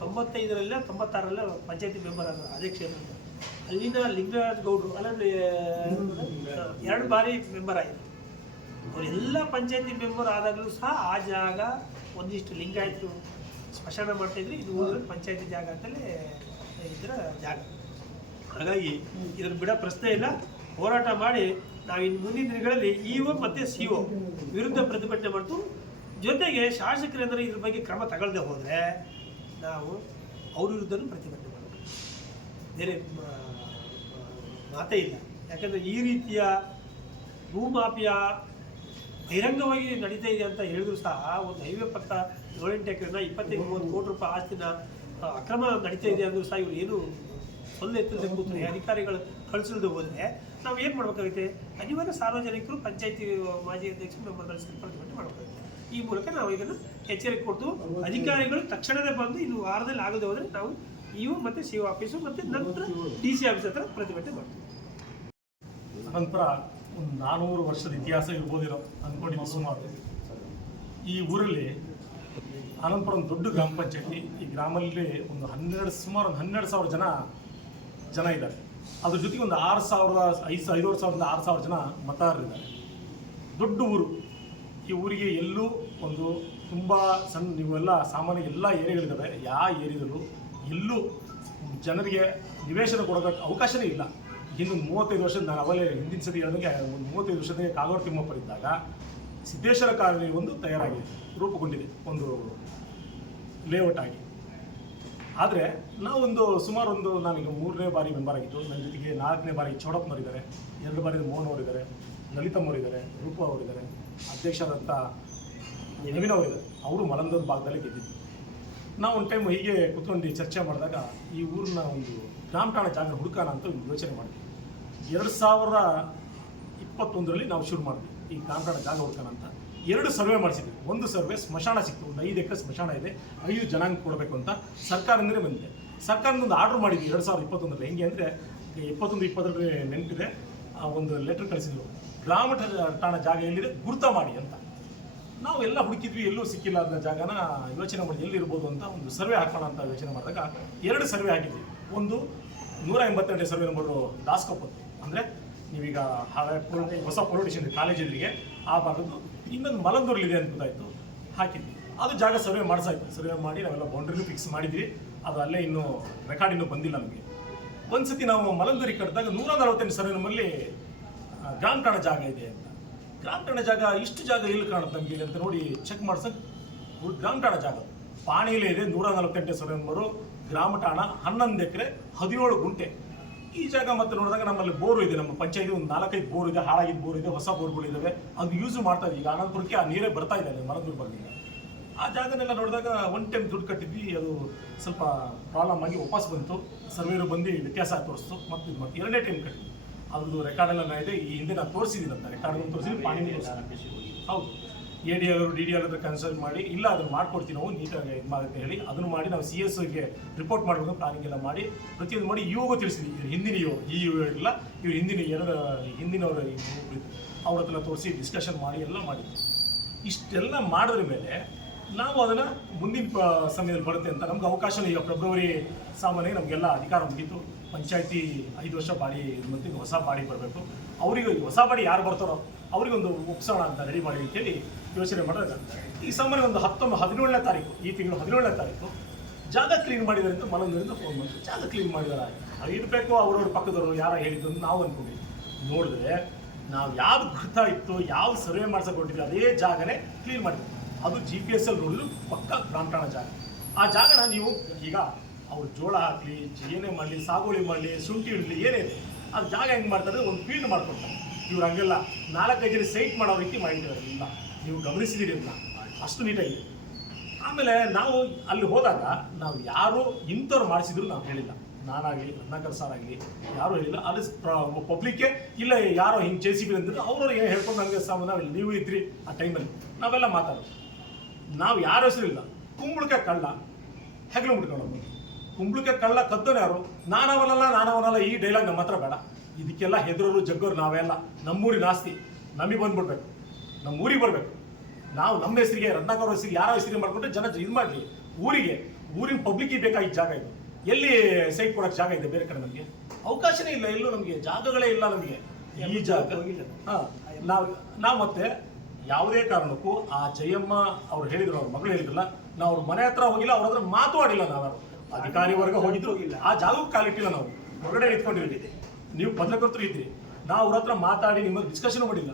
95ರಲ್ಲ 96ರಲ್ಲ ಪಂಚಾಯತಿ ಮೆಂಬರ್ ಆದರು ಅದೇ ಕ್ಷೇತ್ರದ. ಅಲ್ಲಿನ ಲಿಂಗರಾಜ್ ಗೌಡರು ಅಲ್ಲಲ್ಲಿ 2 ಬಾರಿ ಮೆಂಬರ್ ಆಗಿದ್ರು. ಅವರೆಲ್ಲ ಪಂಚಾಯತಿ ಮೆಂಬರ್ ಆದಾಗಲೂ ಸಹ ಆ ಜಾಗ ಒಂದಿಷ್ಟು ಲಿಂಗಾಯತರು ಸ್ಮಶಾನ ಮಾಡ್ತಾಯಿದ್ರು. ಇದು ಊರಿನ ಪಂಚಾಯತಿ ಜಾಗ ಅಂತಲೇ ಇದರ ಜಾಗ. ಹಾಗಾಗಿ ಇದನ್ನು ಬಿಡೋ ಪ್ರಶ್ನೆ ಇಲ್ಲ. ಹೋರಾಟ ಮಾಡಿ ನಾವು ಇನ್ನು ಮುಂದಿನ ದಿನಗಳಲ್ಲಿ ಇಒ ಮತ್ತು CO ವಿರುದ್ಧ ಪ್ರತಿಭಟನೆ ಮಾಡ್ತು. ಜೊತೆಗೆ ಶಾಸಕರೇಂದ್ರೆ ಇದ್ರ ಬಗ್ಗೆ ಕ್ರಮ ತಗೊಳ್ಳದೆ ಹೋದರೆ ನಾವು ಅವ್ರ ವಿರುದ್ಧನೂ ಪ್ರತಿಭಟನೆ ಮಾಡಬೇಕು. ಬೇರೆ ಮಾತೇ ಇಲ್ಲ. ಯಾಕಂದರೆ ಈ ರೀತಿಯ ಭೂಮಾಫಿಯಾ ಬಹಿರಂಗವಾಗಿ ನಡೀತಾ ಇದೆ ಅಂತ ಹೇಳಿದ್ರು ಸಹ ಒಂದು ಹೈವೇ ಪಕ್ಕ 7-8 ಎಕರೆನ 25-30 ಕೋಟಿ ರೂಪಾಯಿ ಆಸ್ತಿನ ಅಕ್ರಮ ನಡೀತಾ ಇದೆ ಅಂದರೂ ಸಹ ಇವರು ಏನು ಸೊಲ್ಲೆ ಎತ್ತದೆ ಕೂತ್ರೆ ಅಧಿಕಾರಿಗಳು ಕಳಿಸಲ್ದೆ ಹೋದರೆ ನಾವು ಏನು ಮಾಡಬೇಕಾಗುತ್ತೆ? ಅನಿವಾರ್ಯ ಸಾರ್ವಜನಿಕರು ಪಂಚಾಯತಿ ಮಾಜಿ ಅಧ್ಯಕ್ಷರು ಮೆಂಬರ್ ಕಳಿಸಿ ಪ್ರತಿಭಟನೆ ಮಾಡಬೇಕಾಗುತ್ತೆ. ಈ ಮೂಲಕ ನಾವು ಇದನ್ನು ಎಚ್ಚರಿಕೆ ಕೊಟ್ಟು ಅಧಿಕಾರಿಗಳು ತಕ್ಷಣವೇ ಬಂದು ಇದು ವಾರದಲ್ಲಿ ಆಗದೆ ಹೋದರೆ ನಾವು ಇಒ ಮತ್ತು CO ಆಫೀಸು ಮತ್ತು ನಂತರ DC ಆಫೀಸ್ ಹತ್ರ ಪ್ರತಿಭಟನೆ ಮಾಡ್ತೀವಿ. ನಂತರ ಒಂದು 400 ವರ್ಷದ ಇತಿಹಾಸ ಇರ್ಬೋದಿರೋ ಅಂದ್ಕೊಂಡಿದ್ದು ಸುಮಾರು. ಈ ಊರಲ್ಲಿ ಆನಂದಪುರ ಒಂದು ದೊಡ್ಡ ಗ್ರಾಮ ಪಂಚಾಯತಿ. ಈ ಗ್ರಾಮದಲ್ಲಿ ಸುಮಾರು 12,000 ಜನ ಇದ್ದಾರೆ. ಅದ್ರ ಜೊತೆಗೆ ಒಂದು 5,000-6,000 ಜನ ಮತದಾರರಿದ್ದಾರೆ. ದೊಡ್ಡ ಊರು. ಈ ಊರಿಗೆ ಎಲ್ಲೂ ಒಂದು ತುಂಬ ಸಣ್ಣ ನೀವೆಲ್ಲ ಸಾಮಾನ್ಯ ಎಲ್ಲ ಏರಿಯಾಗಳಿದ್ದಾವೆ. ಯಾವ ಏರಿಯಾದಲ್ಲೂ ಎಲ್ಲೂ ಜನರಿಗೆ ನಿವೇಶನ ಕೊಡೋದಕ್ಕೆ ಅವಕಾಶವೇ ಇಲ್ಲ. ಇನ್ನೊಂದು 35 ವರ್ಷದ ನಾನು ಅವಲೇ ಹಿಂದಿನ ಸತಿ ಹೇಳಿದಂಗೆ ಒಂದು 35 ವರ್ಷದ ಕಾಗೋಡು ತಿಮ್ಮಪ್ಪರಿದ್ದಾಗ ಸಿದ್ದೇಶ್ವರ ಕಾಲನಿ ಒಂದು ತಯಾರಾಗಿದೆ, ರೂಪುಗೊಂಡಿದೆ ಒಂದು ಲೇಔಟ್ ಆಗಿ. ಆದರೆ ನಾವೊಂದು ಸುಮಾರು ನಾನೀಗ 3ನೇ ಬಾರಿ ಮೆಂಬರ್ ಆಗಿದ್ದು. ನನ್ನ ಜೊತೆಗೆ 4ನೇ ಬಾರಿ ಚೌಡಪ್ಪನವರಿದ್ದಾರೆ, 2 ಬಾರಿ ಮೋಹನ್ ಅವರಿದ್ದಾರೆ, ಲಲಿತಮ್ಮವರಿದ್ದಾರೆ, ರೂಪ ಅವರಿದ್ದಾರೆ, ಅಧ್ಯಕ್ಷರಾದಂಥ ನವೀನ್ ಅವರಿದ್ದಾರೆ. ಅವರು ಮಲಂದೂರು ಭಾಗದಲ್ಲಿ ಗೆದ್ದಿದ್ದು. ನಾವು ಒಂದು ಟೈಮ್ ಹೀಗೆ ಕುತ್ಕೊಂಡು ಚರ್ಚೆ ಮಾಡಿದಾಗ ಈ ಊರಿನ ಒಂದು ಗ್ರಾಮ ಠಾಣ ಜಾಗ ಹುಡುಕಾನ ಅಂತ ಒಂದು ಯೋಚನೆ ಮಾಡಿದ್ವಿ. 2021ರಲ್ಲಿ ನಾವು ಶುರು ಮಾಡಿದ್ವಿ ಈ ಗ್ರಾಮ ಠಾಣ ಜಾಗ ಹುಡುಕಾನ ಅಂತ. 2 ಸರ್ವೆ ಮಾಡಿಸಿದ್ವಿ. ಒಂದು ಸರ್ವೆ ಸ್ಮಶಾನ ಸಿಕ್ತು. ಒಂದು 5 ಎಕರೆ ಸ್ಮಶಾನ ಇದೆ, 5 ಜನಾಂಗ ಕೊಡಬೇಕು ಅಂತ ಸರ್ಕಾರದಿಂದಲೇ ಬಂದಿದೆ. ಸರ್ಕಾರದಿಂದ ಒಂದು ಆರ್ಡ್ರ್ ಮಾಡಿದ್ವಿ 2021ರಲ್ಲಿ. ಹೆಂಗೆ ಅಂದರೆ 21-22 ನೆನಪಿದೆ, ಒಂದು ಲೆಟರ್ ಕಳಿಸಿದ್ರು, ಗ್ರಾಮ ಠಾಣ ಜಾಗ ಎಲ್ಲಿದೆ ಗುರುತ ಮಾಡಿ ಅಂತ. ನಾವು ಎಲ್ಲ ಹುಡುಕಿದ್ವಿ, ಎಲ್ಲೂ ಸಿಕ್ಕಿಲ್ಲ ಅದನ್ನ ಜಾಗನ. ಯೋಚನೆ ಮಾಡಿ ಎಲ್ಲಿರ್ಬೋದು ಅಂತ ಒಂದು ಸರ್ವೆ ಹಾಕೋಣ ಅಂತ ಯೋಚನೆ ಮಾಡಿದಾಗ 2 ಸರ್ವೆ ಆಗಿದ್ವಿ. ಒಂದು 182 ಸರ್ವೆ ನಂಬರು ದಾಸ್ಕೊಪ್ಪತ್ತು, ಅಂದರೆ ನೀವೀಗ ಹೊಸ ಪೊಲೀಸ್ ಸ್ಟೇಷನ್ ಕಾಲೇಜ್ ಎದುರಿಗೆ ಆ ಭಾಗದ್ದು. ಇನ್ನೊಂದು ಮಲಂದೂರಲ್ಲಿದೆ ಅಂತ ಗೊತ್ತಾಯಿತು, ಹಾಕಿದ್ವಿ. ಅದು ಜಾಗ ಸರ್ವೆ ಮಾಡಿಸಾಯ್ತು. ಸರ್ವೆ ಮಾಡಿ ನಾವೆಲ್ಲ ಬೌಂಡ್ರಿನೂ ಫಿಕ್ಸ್ ಮಾಡಿದ್ವಿ. ಅದು ಅಲ್ಲೇ ಇನ್ನೂ ರೆಕಾರ್ಡ್ ಇನ್ನೂ ಬಂದಿಲ್ಲ ನಮಗೆ. ಒಂದು ಸತಿ ನಾವು ಮಲಂದೂರಿಗೆ ಕಟ್ಟಿದಾಗ 148 ಸರ್ವೆ ನಂಬರಲ್ಲಿ ಗ್ರಾಮ ಠಾಣ ಜಾಗ ಇದೆ ಅಂತ. ಗ್ರಾಮ ಠಾಣ ಜಾಗ ಇಷ್ಟು ಜಾಗ ಎಲ್ಲಿ ಕಾಣುತ್ತೆ ನಮಗೆ ಅಂತ ನೋಡಿ ಚೆಕ್ ಮಾಡ್ಸಕ್ಕೆ ಗ್ರಾಮ ಠಾಣ ಜಾಗ ಪಾಣಿಲೇ ಇದೆ. 148 ಸರ್ವೆ ನಂಬರು, ಗ್ರಾಮ ಠಾಣ, 11 ಎಕರೆ 17 ಗುಂಟೆ. ಈ ಜಾಗ ಮತ್ತೆ ನೋಡಿದಾಗ ನಮ್ಮಲ್ಲಿ ಬೋರು ಇದೆ. ನಮ್ಮ ಪಂಚಾಯತಿ ಒಂದು 4-5 ಬೋರ್ ಇದೆ, ಹಾಳಾಗಿದ್ದ ಬೋರ್ ಇದೆ, ಹೊಸ ಬೋರ್ಗಳಿದ್ದಾವೆ. ಅದು ಯೂಸ್ ಮಾಡ್ತಾ ಇದ್ದೀವಿ. ಈಗ ಆನಂದಪುರಕ್ಕೆ ಆ ನೀರೇ ಬರ್ತಾ ಇದೆ ಮಲಂದೂರು ಭಾಗದಿಂದ. ಆ ಜಾಗನೆಲ್ಲ ನೋಡಿದಾಗ ಒಂದು ಟೈಮ್ ದುಡ್ಡು ಕಟ್ಟಿದ್ವಿ. ಅದು ಸ್ವಲ್ಪ ಪ್ರಾಬ್ಲಮ್ ಆಗಿ ವಾಪಸ್ ಬಂತು. ಸರ್ವೇರು ಬಂದು ವ್ಯತ್ಯಾಸ ತೋರಿಸ್ತು. ಮತ್ತು 2ನೇ ಟೈಮ್ ಕಟ್ಟಿದ್ವಿ. ಅದು ರೆಕಾರ್ಡ್ ಎಲ್ಲ ಇದೆ. ಈ ಹಿಂದೆ ನಾನು ತೋರಿಸಿದ್ದೀನಿ ಅಂತ ರೆಕಾರ್ಡ್ ತೋರಿಸಿದ್ದೀನಿ. ಪಾಣಿ ಹೌದು, ADR DDR ಹತ್ರ ಕನ್ಸಲ್ಟ್ ಮಾಡಿ ಇಲ್ಲ ಅದನ್ನು ಮಾಡ್ಕೊಡ್ತೀವಿ ನಾವು ನೀಟಾಗಿ ಇದು ಮಾಡುತ್ತೆ ಹೇಳಿ ಅದನ್ನು ಮಾಡಿ ನಾವು CS-ಗೆ ರಿಪೋರ್ಟ್ ಮಾಡಬೇಕು. ಪ್ಲಾನಿಂಗ್ ಎಲ್ಲ ಮಾಡಿ ಪ್ರತಿಯೊಂದು ಮಾಡಿ ಇವಾಗೂ ತಿಳಿಸಿದ್ವಿ. ಹಿಂದಿನ ಇಲ್ಲ ಇವ್ರು ಹಿಂದಿನವರು ಅವ್ರ ಹತ್ರ ತೋರಿಸಿ ಡಿಸ್ಕಷನ್ ಮಾಡಿ ಎಲ್ಲ ಮಾಡಿದ್ವಿ. ಇಷ್ಟೆಲ್ಲ ಮಾಡಿದ್ರ ಮೇಲೆ ನಾವು ಅದನ್ನು ಮುಂದಿನ ಸಮಯದಲ್ಲಿ ಬರುತ್ತೆ ಅಂತ ನಮ್ಗೆ ಅವಕಾಶ. ಈಗ ಫೆಬ್ರವರಿ ಸಾಮಾನ್ಯ ನಮಗೆಲ್ಲ ಅಧಿಕಾರ ಮುಗೀತು. ಪಂಚಾಯತಿ 5 ವರ್ಷ ಬಾಡಿ ಮತ್ತು ಹೊಸ ಬಾಡಿ ಬರಬೇಕು. ಅವರಿಗೆ ಹೊಸ ಬಾಡಿ ಯಾರು ಬರ್ತಾರೋ ಅವರಿಗೊಂದು ಒಪ್ಸೋಣ ಅಂತ ರೆಡಿ ಮಾಡಿ ಅಂತೇಳಿ ಯೋಚನೆ ಮಾಡಿದಾಗ ಈ ಸಾಮಾನ್ಯ ಒಂದು 17ನೇ ತಾರೀಕು, ಈ ತಿಂಗಳು 17ನೇ ತಾರೀಕು ಜಾಗ ಕ್ಲೀನ್ ಮಾಡಿದ್ದಾರೆ ಅಂತ ಮಲಂದೂರಿಂದ ಫೋನ್ ಮಾಡಿ ಜಾಗ ಕ್ಲೀನ್ ಮಾಡಿದ್ದಾರೆ. ಅದು ಇರಬೇಕು ಅವ್ರವ್ರ ಪಕ್ಕದವರು ಯಾರು ಹೇಳಿದ್ದು ಅಂತ ನಾವು ಅಂದ್ಕೊಂಡ್ವಿ. ನೋಡಿದ್ರೆ ನಾವು ಯಾವ್ದು ಗೊತ್ತಾಯಿತು, ಯಾವ ಸರ್ವೆ ಮಾಡ್ಸಕ್ಕೆ ಕೊಟ್ಟಿದ್ವಿ ಅದೇ ಜಾಗನೇ ಕ್ಲೀನ್ ಮಾಡಿದ್ವಿ. ಅದು GPS-ಅಲ್ಲಿ ನೋಡಿದ್ರು ಪಕ್ಕ ಗ್ರಾಮ ಠಾಣ ಜಾಗ. ಆ ಜಾಗನ ನೀವು ಈಗ ಅವ್ರು ಜೋಳ ಹಾಕಲಿ, ಏನೇ ಮಾಡಲಿ, ಸಾಗುವಳಿ ಮಾಡಲಿ, ಶುಂಠಿ ಇಡಲಿ, ಏನೇ ಇದೆ ಅದು ಜಾಗ ಹೆಂಗೆ ಮಾಡ್ತಾರೆ ಒಂದು ಫೀಲ್ಡ್ ಮಾಡ್ಕೊಡ್ತಾರೆ. ಇವ್ರು ಹಂಗೆಲ್ಲ 4-5 ಜನ ಸೈಟ್ ಮಾಡೋ ರೀತಿ ಮಾಡಿದ್ದಾರೆ. ಇಲ್ಲ ನೀವು ಗಮನಿಸಿದ್ದೀರಿ ಅಂತ ಅಷ್ಟು ನೀಟಾಗಿದೆ. ಆಮೇಲೆ ನಾವು ಅಲ್ಲಿ ಹೋದಾಗ ನಾವು ಯಾರು ಇಂಥವ್ರು ಮಾಡಿಸಿದ್ರು ನಾವು ಹೇಳಿಲ್ಲ. ನಾನಾಗಲಿ ರತ್ನಾಕರ್ ಸರ್ ಆಗಲಿ ಯಾರೂ ಹೇಳಿಲ್ಲ. ಅದು ಪಬ್ಲಿಕ್ಕೆ ಇಲ್ಲ ಯಾರೋ ಹಿಂಗೆ JCB ಅಂತಿದ್ರು ಅವ್ರವ್ರು ಏನು ಹೇಳ್ಕೊಂಡು ನನಗೆ ನಾವು ನೀವು ಇದ್ರಿ ಆ ಟೈಮಲ್ಲಿ ನಾವೆಲ್ಲ ಮಾತಾಡೋದು. ನಾವು ಯಾರ ಹೆಸರು ಇಲ್ಲ. ಕುಂಬಳಕಾಯಿ ಕಳ್ಳ ಹೆಗ್ಲು ಮುಟ್ಕೊಂಡು ಕುಂಬಳಕಾಯಿ ಕಳ್ಳ ಕದ್ದೋನು ಯಾರು? ನಾನವನಲ್ಲ ಈ ಡೈಲಾಗ್ ನಮ್ಮ ಹತ್ರ ಬೇಡ. ಇದಕ್ಕೆಲ್ಲ ಹೆದರೋರು ಜಗ್ಗೋರು ನಾವೆಲ್ಲ. ನಮ್ಮೂರಿನ ಆಸ್ತಿ ನಮಗೆ ಬಂದ್ಬಿಡ್ಬೇಕು, ನಮ್ಮ ಊರಿಗೆ ಬರಬೇಕು. ನಾವು ನಮ್ಮ ಹೆಸರಿಗೆ ರತ್ನಾಕರ್ ಹೆಸರಿಗೆ ಯಾರ ಹೆಸರಿಗೆ ಮಾಡ್ಕೊಂಡ್ರೆ ಜನ ಇದು ಮಾಡಲಿ. ಊರಿನ ಪಬ್ಲಿಕ್ಗೆ ಬೇಕಾಗಿದ್ದ ಜಾಗ ಇದು. ಎಲ್ಲಿ ಸೈಟ್ ಕೊಡಕ್ಕೆ ಜಾಗ ಇದೆ ಬೇರೆ ಕಡೆ? ನಮಗೆ ಅವಕಾಶನೇ ಇಲ್ಲ, ಎಲ್ಲೂ ನಮಗೆ ಜಾಗಗಳೇ ಇಲ್ಲ. ನಮಗೆ ಈ ಜಾಗ ನಾವು ಮತ್ತೆ ಯಾವುದೇ ಕಾರಣಕ್ಕೂ ಆ ಜಯಮ್ಮ ಅವ್ರು ಹೇಳಿದ್ರು, ಅವ್ರ ಮಗಳು ಹೇಳಿದ್ರಲ್ಲ, ನಾವು ಅವ್ರ ಮನೆ ಹತ್ರ ಹೋಗಿಲ್ಲ, ಅವ್ರ ಹತ್ರ ಮಾತಾಡಿಲ್ಲ. ನಾವು ಅಧಿಕಾರಿ ವರ್ಗ ಹೋಗಿದ್ರು ಆ ಜಾಗಕ್ಕೂ ಕಾಲಿಟ್ಟಿಲ್ಲ. ನಾವು ಹೊರಗಡೆ ನಿಂತ್ಕೊಂಡಿರ್ತೀವಿ, ನೀವು ಪತ್ರಕರ್ತರು ಇದ್ರಿ, ನಾವು ಅವ್ರ ಹತ್ರ ಮಾತಾಡಿ ನಿಮಗೆ ಡಿಸ್ಕಷನ್ ಮಾಡಿಲ್ಲ.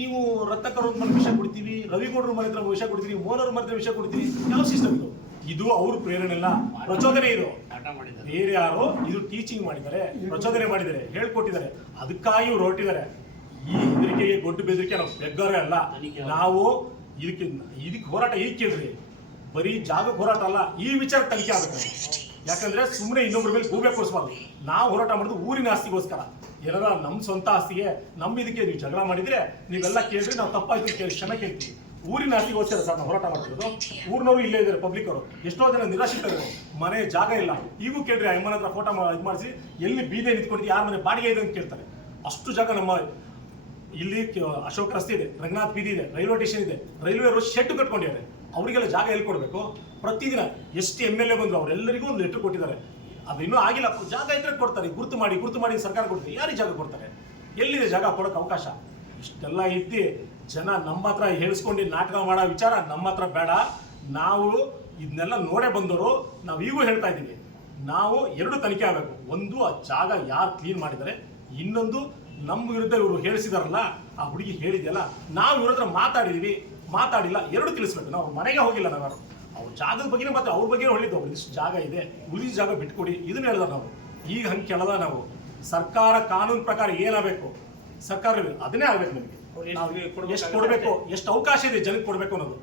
ನೀವು ರತ್ನಾಕರ್ ಅವ್ರ ಮನೆ ವಿಷಯ ಕೊಡ್ತೀವಿ, ರವಿಗೌಡರ ಮನೆ ಹತ್ರ ವಿಷಯ ಕೊಡ್ತೀವಿ, ಮೋಹನ್ ಅವ್ರ ಮನೆ ಹತ್ರ ವಿಷಯ ಕೊಡ್ತೀವಿ. ಯಾವ ಸಿಸ್ಟಮ್ ಇದು? ಇದು ಅವ್ರ ಪ್ರೇರಣೆ ಇಲ್ಲ, ಪ್ರಚೋದನೆ. ಇದು ಬೇರೆ ಯಾರೋ ಇದು ಟೀಚಿಂಗ್ ಮಾಡಿದ್ದಾರೆ, ಪ್ರಚೋದನೆ ಮಾಡಿದ್ದಾರೆ, ಹೇಳ್ಕೊಟ್ಟಿದ್ದಾರೆ, ಅದಕ್ಕಾಗಿ ಇವ್ರು ಹೊರಟಿದ್ದಾರೆ. ಈ ಹೆದರಿಕೆಗೆ ಗೊಡ್ಡು ಬೆದರಿಕೆ ನಾವು ಬೆಗ್ಗರೇ ಅಲ್ಲ. ನಾವು ಇದಕ್ಕೆ ಹೋರಾಟ ಈಗ ಕೇಳ್ರಿ, ಬರೀ ಜಾಗಕ್ಕೆ ಹೋರಾಟ ಅಲ್ಲ, ಈ ವಿಚಾರ ತನಿಖೆ ಆಗಬೇಕು. ಯಾಕಂದ್ರೆ ಸುಮ್ಮನೆ ಇನ್ನೊಬ್ಬರ ಮೇಲೆ ಗೂಬೆ ಕೊಡಿಸ್ಬಾರ್ದು. ನಾವು ಹೋರಾಟ ಮಾಡೋದು ಊರಿನ ಆಸ್ತಿಗೋಸ್ಕರ. ಏನಾರ ನಮ್ಮ ಸ್ವಂತ ಆಸ್ತಿಗೆ ನಮ್ಮ ಇದಕ್ಕೆ ನೀವು ಜಗಳ ಮಾಡಿದ್ರೆ ನೀವೆಲ್ಲ ಕೇಳಿದ್ರೆ ನಾವು ತಪ್ಪಾಯ್ತು ಕೇಳಿ ಕ್ಷಮೆ ಕೇಳ್ತೀವಿ. ಊರಿನ ಆಸ್ತಿಗೋಸ್ಕರ ಸರ್ ನಾವು ಹೋರಾಟ ಮಾಡ್ತಿರೋದು. ಊರಿನವರು ಇಲ್ಲೇ ಇದ್ದಾರೆ, ಪಬ್ಲಿಕ್ ಅವರು ಎಷ್ಟೋ ಜನ ನಿರಾಶ್ರಿತರು, ಮನೆ ಜಾಗ ಇಲ್ಲ. ಈಗೂ ಕೇಳ್ರಿ, ಆ ಅಮ್ಮನ ಹತ್ರ ಫೋಟೋ ಇದು ಮಾಡಿಸಿ ಎಲ್ಲಿ ಬೀದೆ ನಿಂತ್ಕೊಂಡು ಯಾರ ಮನೆ ಬಾಡಿಗೆ ಇದೆ ಅಂತ ಕೇಳ್ತಾರೆ. ಅಷ್ಟು ಜಾಗ ನಮ್ಮ ಇಲ್ಲಿ ಅಶೋಕ್ ರಸ್ತೆ ಇದೆ, ರಂಗನಾಥ್ ಬೀದಿ ಇದೆ, ರೈಲ್ವೆ ಸ್ಟೇಷನ್ ಇದೆ, ರೈಲ್ವೆ ರೋಡ್ ಶೆಡ್ ಕಟ್ಕೊಂಡಿದ್ದಾರೆ. ಅವರಿಗೆಲ್ಲ ಜಾಗ ಎಲ್ಲಿ ಕೊಡಬೇಕು? ಪ್ರತಿದಿನ ಎಷ್ಟು MLA ಬಂದ್ರು ಅವರೆಲ್ಲರಿಗೂ ಒಂದು ಲೆಟರ್ ಕೊಟ್ಟಿದ್ದಾರೆ. ಅದು ಇನ್ನೂ ಆಗಿಲ್ಲ. ಜಾಗ ಇದ್ರೆ ಕೊಡ್ತಾರೆ, ಗುರುತು ಮಾಡಿ ಸರ್ಕಾರ ಕೊಡ್ತಾರೆ. ಯಾರಿಗೆ ಜಾಗ ಕೊಡ್ತಾರೆ? ಎಲ್ಲಿದೆ ಜಾಗ ಕೊಡೋಕೆ ಅವಕಾಶ? ಇಷ್ಟೆಲ್ಲ ಇದ್ದು ಜನ ನಮ್ಮ ಹತ್ರ ಹೇಳಿಸ್ಕೊಂಡು ನಾಟಕ ಮಾಡೋ ವಿಚಾರ ನಮ್ಮ ಹತ್ರ ಬೇಡ. ನಾವು ಇದನ್ನೆಲ್ಲ ನೋಡೇ ಬಂದವರು. ನಾವು ಈಗೂ ಹೇಳ್ತಾ ಇದ್ದೀವಿ, ನಾವು ಎರಡು ತನಿಖೆ ಆಗಬೇಕು. ಒಂದು, ಆ ಜಾಗ ಯಾರು ಕ್ಲೀನ್ ಮಾಡಿದ್ದಾರೆ. ಇನ್ನೊಂದು, ನಮ್ಮ ವಿರುದ್ಧ ಇವರು ಹೇಳಿಸಿದಾರಲ್ಲ, ಆ ಹುಡುಗಿ ಹೇಳಿದೆಯಲ್ಲ, ನಾವು ಇವ್ರ ಹತ್ರ ಮಾತಾಡಿಲ್ಲ, ಎರಡು ತಿಳಿಸ್ಬೇಕು. ನಾವು ಮನೆಗೆ ಹೋಗಿಲ್ಲ, ನಾವು ಅವ್ರ ಜಾಗದ ಬಗ್ಗೆ ಮತ್ತೆ ಅವ್ರ ಬಗ್ಗೆ ಹೇಳಿದ್ದು. ಅವ್ರು ಇಷ್ಟು ಜಾಗ ಇದೆ, ಉಳಿದ ಜಾಗ ಬಿಟ್ಕೊಡಿ, ಇದನ್ನ ಹೇಳ್ದ ನಾವು. ಈಗ ಹಂಗೆ ಕೇಳದ ನಾವು. ಸರ್ಕಾರ ಕಾನೂನು ಪ್ರಕಾರ ಏನಾಗಬೇಕು, ಸರ್ಕಾರ ಅದನ್ನೇ ಆಗ್ಬೇಕು. ನಮಗೆ ಎಷ್ಟು ಕೊಡಬೇಕು, ಎಷ್ಟು ಅವಕಾಶ ಇದೆ ಜನಕ್ಕೆ ಕೊಡಬೇಕು ಅನ್ನೋದು.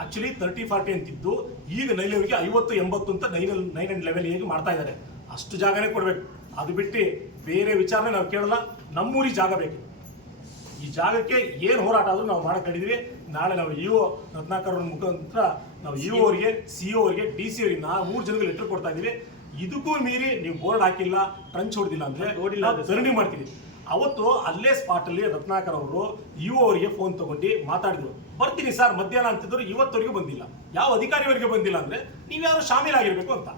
ಆಕ್ಚುಲಿ 30-40 ಅಂತಿದ್ದು ಈಗ ನೈಲವರಿಗೆ 50-80 ಅಂತ 9 and 11 ಹೇಗೆ ಮಾಡ್ತಾ ಇದ್ದಾರೆ. ಅಷ್ಟು ಜಾಗನೇ ಕೊಡಬೇಕು. ಅದು ಬಿಟ್ಟು ಬೇರೆ ವಿಚಾರನೇ ನಾವು ಕೇಳಲ್ಲ. ನಮ್ಮೂರಿಗೆ ಜಾಗ ಬೇಕು. ಈ ಜಾಗಕ್ಕೆ ಏನು ಹೋರಾಟ ಆದರೂ ನಾವು ಮಾಡಕ್ಕಿದ್ದೀವಿ. ನಾಳೆ ನಾವು ಇಒ ರತ್ನಾಕರ್ ಅವ್ರ ಮುಖಾಂತರ ನಾವು ಇಒ ಅವರಿಗೆ, CO ಅವರಿಗೆ, DC ಅವರಿಗೆ 3 ಜನಕ್ಕೆ ಲೆಟರ್ ಕೊಡ್ತಾ ಇದ್ದೀವಿ. ಇದಕ್ಕೂ ಮೀರಿ ನೀವು ಬೋರ್ಡ್ ಹಾಕಿಲ್ಲ, ಟ್ರಂಚ್ ಹೊಡೆದಿಲ್ಲ ಅಂದ್ರೆ ಧರಣಿ ಮಾಡ್ತೀವಿ. ಅವತ್ತು ಅಲ್ಲೇ ಸ್ಪಾಟಲ್ಲಿ ರತ್ನಾಕರ್ ಅವರು ಇಒ ಅವರಿಗೆ ಫೋನ್ ತಗೊಂಡು ಮಾತಾಡಿದ್ರು. ಬರ್ತೀನಿ ಸರ್ ಮಧ್ಯಾಹ್ನ ಅಂತಿದ್ರು. ಇವತ್ತವರೆಗೂ ಬಂದಿಲ್ಲ. ಯಾವ ಅಧಿಕಾರಿವರೆಗೆ ಬಂದಿಲ್ಲ ಅಂದ್ರೆ ನೀವ್ಯಾರು ಶಾಮೀಲಾಗಿರ್ಬೇಕು ಅಂತ.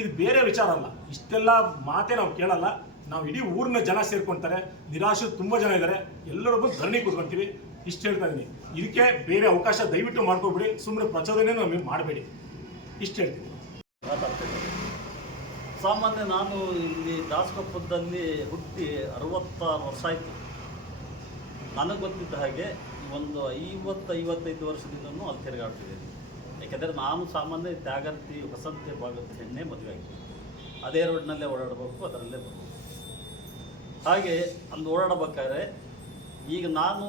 ಇದು ಬೇರೆ ವಿಚಾರ ಅಲ್ಲ. ಇಷ್ಟೆಲ್ಲ ಮಾತೇ ನಾವು ಕೇಳಲ್ಲ. ನಾವು ಇಡೀ ಊರಿನ ಜನ ಸೇರ್ಕೊಳ್ತಾರೆ. ನಿರಾಶ್ರಿತರು ತುಂಬ ಜನ ಇದ್ದಾರೆ. ಎಲ್ಲರೂ ಬಂದು ಧರಣಿ ಕೂತ್ಕೊಳ್ತೀವಿ. ಇಷ್ಟು ಹೇಳ್ತಾ ಇದ್ದೀನಿ. ಇದಕ್ಕೆ ಬೇರೆ ಅವಕಾಶ ದಯವಿಟ್ಟು ಮಾಡ್ಕೊಬಿಡಿ. ಸುಮ್ಮನೆ ಪ್ರಚೋದನೆ ನಮಗೆ ಮಾಡಬೇಡಿ. ಇಷ್ಟು ಹೇಳ್ತೀನಿ. ಸಾಮಾನ್ಯ ನಾನು ಇಲ್ಲಿ ದಾಸಕೊಪ್ಪದಲ್ಲಿ ಹುಟ್ಟಿ 66 ವರ್ಷ ಆಯಿತು. ನನಗೆ ಗೊತ್ತಿದ್ದ ಹಾಗೆ ಒಂದು 50-55 ವರ್ಷದಿಂದನೂ ಅಲ್ಲಿ ತಿರುಗಾಡ್ತಿದ್ದೀನಿ. ಯಾಕೆಂದರೆ ನಾನು ಸಾಮಾನ್ಯ ತ್ಯಾಗರ್ತಿ ವಸಂತಿ ಭಾಗದ ಹೆಣ್ಣೆ ಮದುವೆ ಆಗಿದೆ. ಅದೇ ರೋಡ್ನಲ್ಲೇ ಓಡಾಡಬೇಕು, ಅದರಲ್ಲೇ ಬರಬೇಕು. ಹಾಗೆ ಅಲ್ಲಿ ಓಡಾಡಬೇಕಾದ್ರೆ, ಈಗ ನಾನು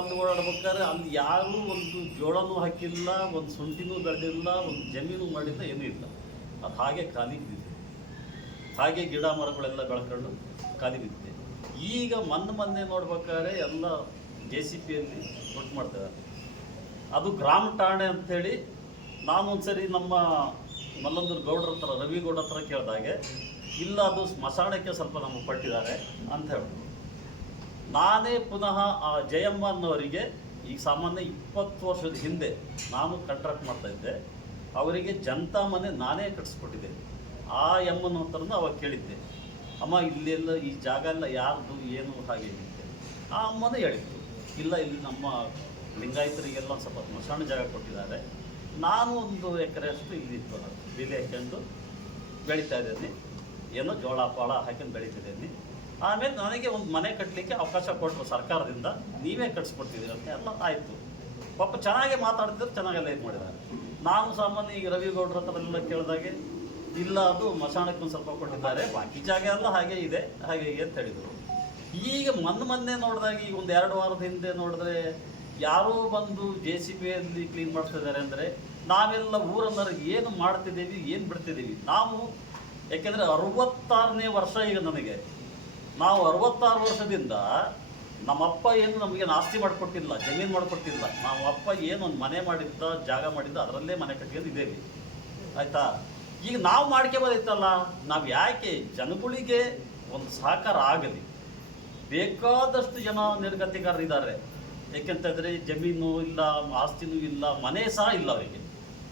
ಅಲ್ಲಿ ಓಡಾಡ್ಬೇಕಾದ್ರೆ ಅಲ್ಲಿ ಯಾರೂ ಒಂದು ಜೋಳನೂ ಹಾಕಿಲ್ಲ, ಒಂದು ಶುಂಠಿನೂ ಬೆಳೆದಿಲ್ಲ, ಒಂದು ಜಮೀನು ಮಾಡಿಲ್ಲ, ಏನೂ ಇಲ್ಲ. ಅದು ಹಾಗೆ ಖಾಲಿ ಬಿದ್ದಿದೆ. ಹಾಗೆ ಗಿಡ ಮರಗಳೆಲ್ಲ ಬೆಳ್ಕೊಂಡು ಖಾಲಿ ಬಿದ್ದಿದೆ. ಈಗ ಮೊನ್ನೆ ನೋಡ್ಬೇಕಾದ್ರೆ ಎಲ್ಲ JCPಯಲ್ಲಿ ಒಟ್ಟು ಮಾಡ್ತಿದ್ದಾರೆ. ಅದು ಗ್ರಾಮ ಠಾಣೆ ಅಂಥೇಳಿ ನಾನು ಒಂದ್ಸರಿ ನಮ್ಮ ಮಲ್ಲಂದೂರು ಗೌಡ್ರ ಹತ್ರ, ರವಿಗೌಡ ಹತ್ರ ಕೇಳಿದಾಗೆ, ಇಲ್ಲ ಅದು ಸ್ಮಶಾನಕ್ಕೆ ಸ್ವಲ್ಪ ನಮಗೆ ಪಟ್ಟಿದ್ದಾರೆ ಅಂತ ಹೇಳಿದ್ರು. ನಾನೇ ಪುನಃ ಆ ಜಯಮ್ಮ ಅನ್ನೋರಿಗೆ ಈಗ ಸಾಮಾನ್ಯ 20 ವರ್ಷದ ಹಿಂದೆ ನಾನು ಕಾಂಟ್ರಾಕ್ಟ್ ಮಾಡ್ತಾಯಿದ್ದೆ. ಅವರಿಗೆ ಜನತಾ ಮನೆ ನಾನೇ ಕಟ್ಟಿಸ್ಕೊಟ್ಟಿದ್ದೆ. ಆ ಎಮ್ಮನ ಹತ್ರನೂ ಅವಾಗ ಕೇಳಿದ್ದೆ, ಅಮ್ಮ ಇಲ್ಲೆಲ್ಲ ಈ ಜಾಗ ಎಲ್ಲ ಯಾರ್ದು ಏನು ಹಾಗೆ ಹೇಳಿದ್ದೆ. ಆ ಅಮ್ಮನೇ ಹೇಳಿದ್ರು, ಇಲ್ಲ ಇಲ್ಲಿ ನಮ್ಮ ಲಿಂಗಾಯತರಿಗೆಲ್ಲ ಸ್ವಲ್ಪ ಸ್ಮಶಾನ ಜಾಗ ಕೊಟ್ಟಿದ್ದಾರೆ, ನಾನು 1 ಎಕರೆಯಷ್ಟು ಇಲ್ಲಿ ಬೆಲೆ ಹಾಕೊಂಡು ಬೆಳೀತಾ ಇದ್ದೀನಿ, ಏನೋ ಜೋಳ ಪಾಳ ಹಾಕೊಂಡು ಬೆಳೀತಿದ್ದೀನಿ. ಆಮೇಲೆ ನನಗೆ ಒಂದು ಮನೆ ಕಟ್ಟಲಿಕ್ಕೆ ಅವಕಾಶ ಕೊಟ್ಟರು ಸರ್ಕಾರದಿಂದ, ನೀವೇ ಕಟ್ಸ್ಕೊಡ್ತಿದ್ದೀರಿ ಅಂತ ಎಲ್ಲ ಆಯಿತು. ಪಾಪ ಚೆನ್ನಾಗೇ ಮಾತಾಡ್ತಿದ್ರು, ಚೆನ್ನಾಗೆಲ್ಲ ಇದು ಮಾಡಿದ್ದಾರೆ. ನಾನು ಸಾಮಾನ್ಯ ಈಗ ರವಿಗೌಡ್ರ ಹತ್ರ ಎಲ್ಲ ಕೇಳಿದಾಗೆ, ಇಲ್ಲ ಅದು ಮಶಾಣಕ್ಕೆ ಒಂದು ಸ್ವಲ್ಪ ಕೊಟ್ಟಿದ್ದಾರೆ, ಬಾಕಿ ಜಾಗ ಎಲ್ಲ ಹಾಗೆ ಇದೆ ಹಾಗೆ ಅಂತ ಹೇಳಿದರು. ಈಗ ಮೊನ್ನೆ ನೋಡಿದಾಗ, ಈಗ ಒಂದು 2 ವಾರದ ಹಿಂದೆ ನೋಡಿದ್ರೆ ಯಾರೋ ಬಂದು JCPಯಲ್ಲಿ ಕ್ಲೀನ್ ಮಾಡ್ತಿದ್ದಾರೆ. ಅಂದರೆ ನಾವೆಲ್ಲ ಊರನ್ನರು ಏನು ಮಾಡ್ತಿದ್ದೀವಿ, ಏನು ಬಿಡ್ತಿದ್ದೀವಿ ನಾವು. ಯಾಕೆಂದರೆ 66ನೇ ವರ್ಷ ಈಗ ನನಗೆ. ನಾವು 66 ವರ್ಷದಿಂದ ನಮ್ಮಪ್ಪ ಏನು ನಮಗೆ ಆಸ್ತಿ ಮಾಡಿಕೊಟ್ಟಿಲ್ಲ, ಜಮೀನು ಮಾಡಿಕೊಟ್ಟಿಲ್ಲ. ನಮ್ಮ ಅಪ್ಪ ಏನು ಒಂದು ಮನೆ ಮಾಡಿದ್ದ, ಜಾಗ ಮಾಡಿದ್ದ, ಅದರಲ್ಲೇ ಮನೆ ಕಟ್ಕೊಂಡು ಇದ್ದೇವೆ. ಆಯಿತಾ? ಈಗ ನಾವು ಮಾಡ್ಕೋಬೋದಿತ್ತಲ್ಲ. ನಾವು ಯಾಕೆ ಜನಗಳಿಗೆ ಒಂದು ಸಹಕಾರ ಆಗಲಿ. ಬೇಕಾದಷ್ಟು ಜನ ನಿರ್ಗತಿಕರಿದ್ದಾರೆ. ಏಕೆಂತಂದರೆ ಜಮೀನು ಇಲ್ಲ, ಆಸ್ತಿನೂ ಇಲ್ಲ, ಮನೆ ಸಹ ಇಲ್ಲ ಅವರಿಗೆ.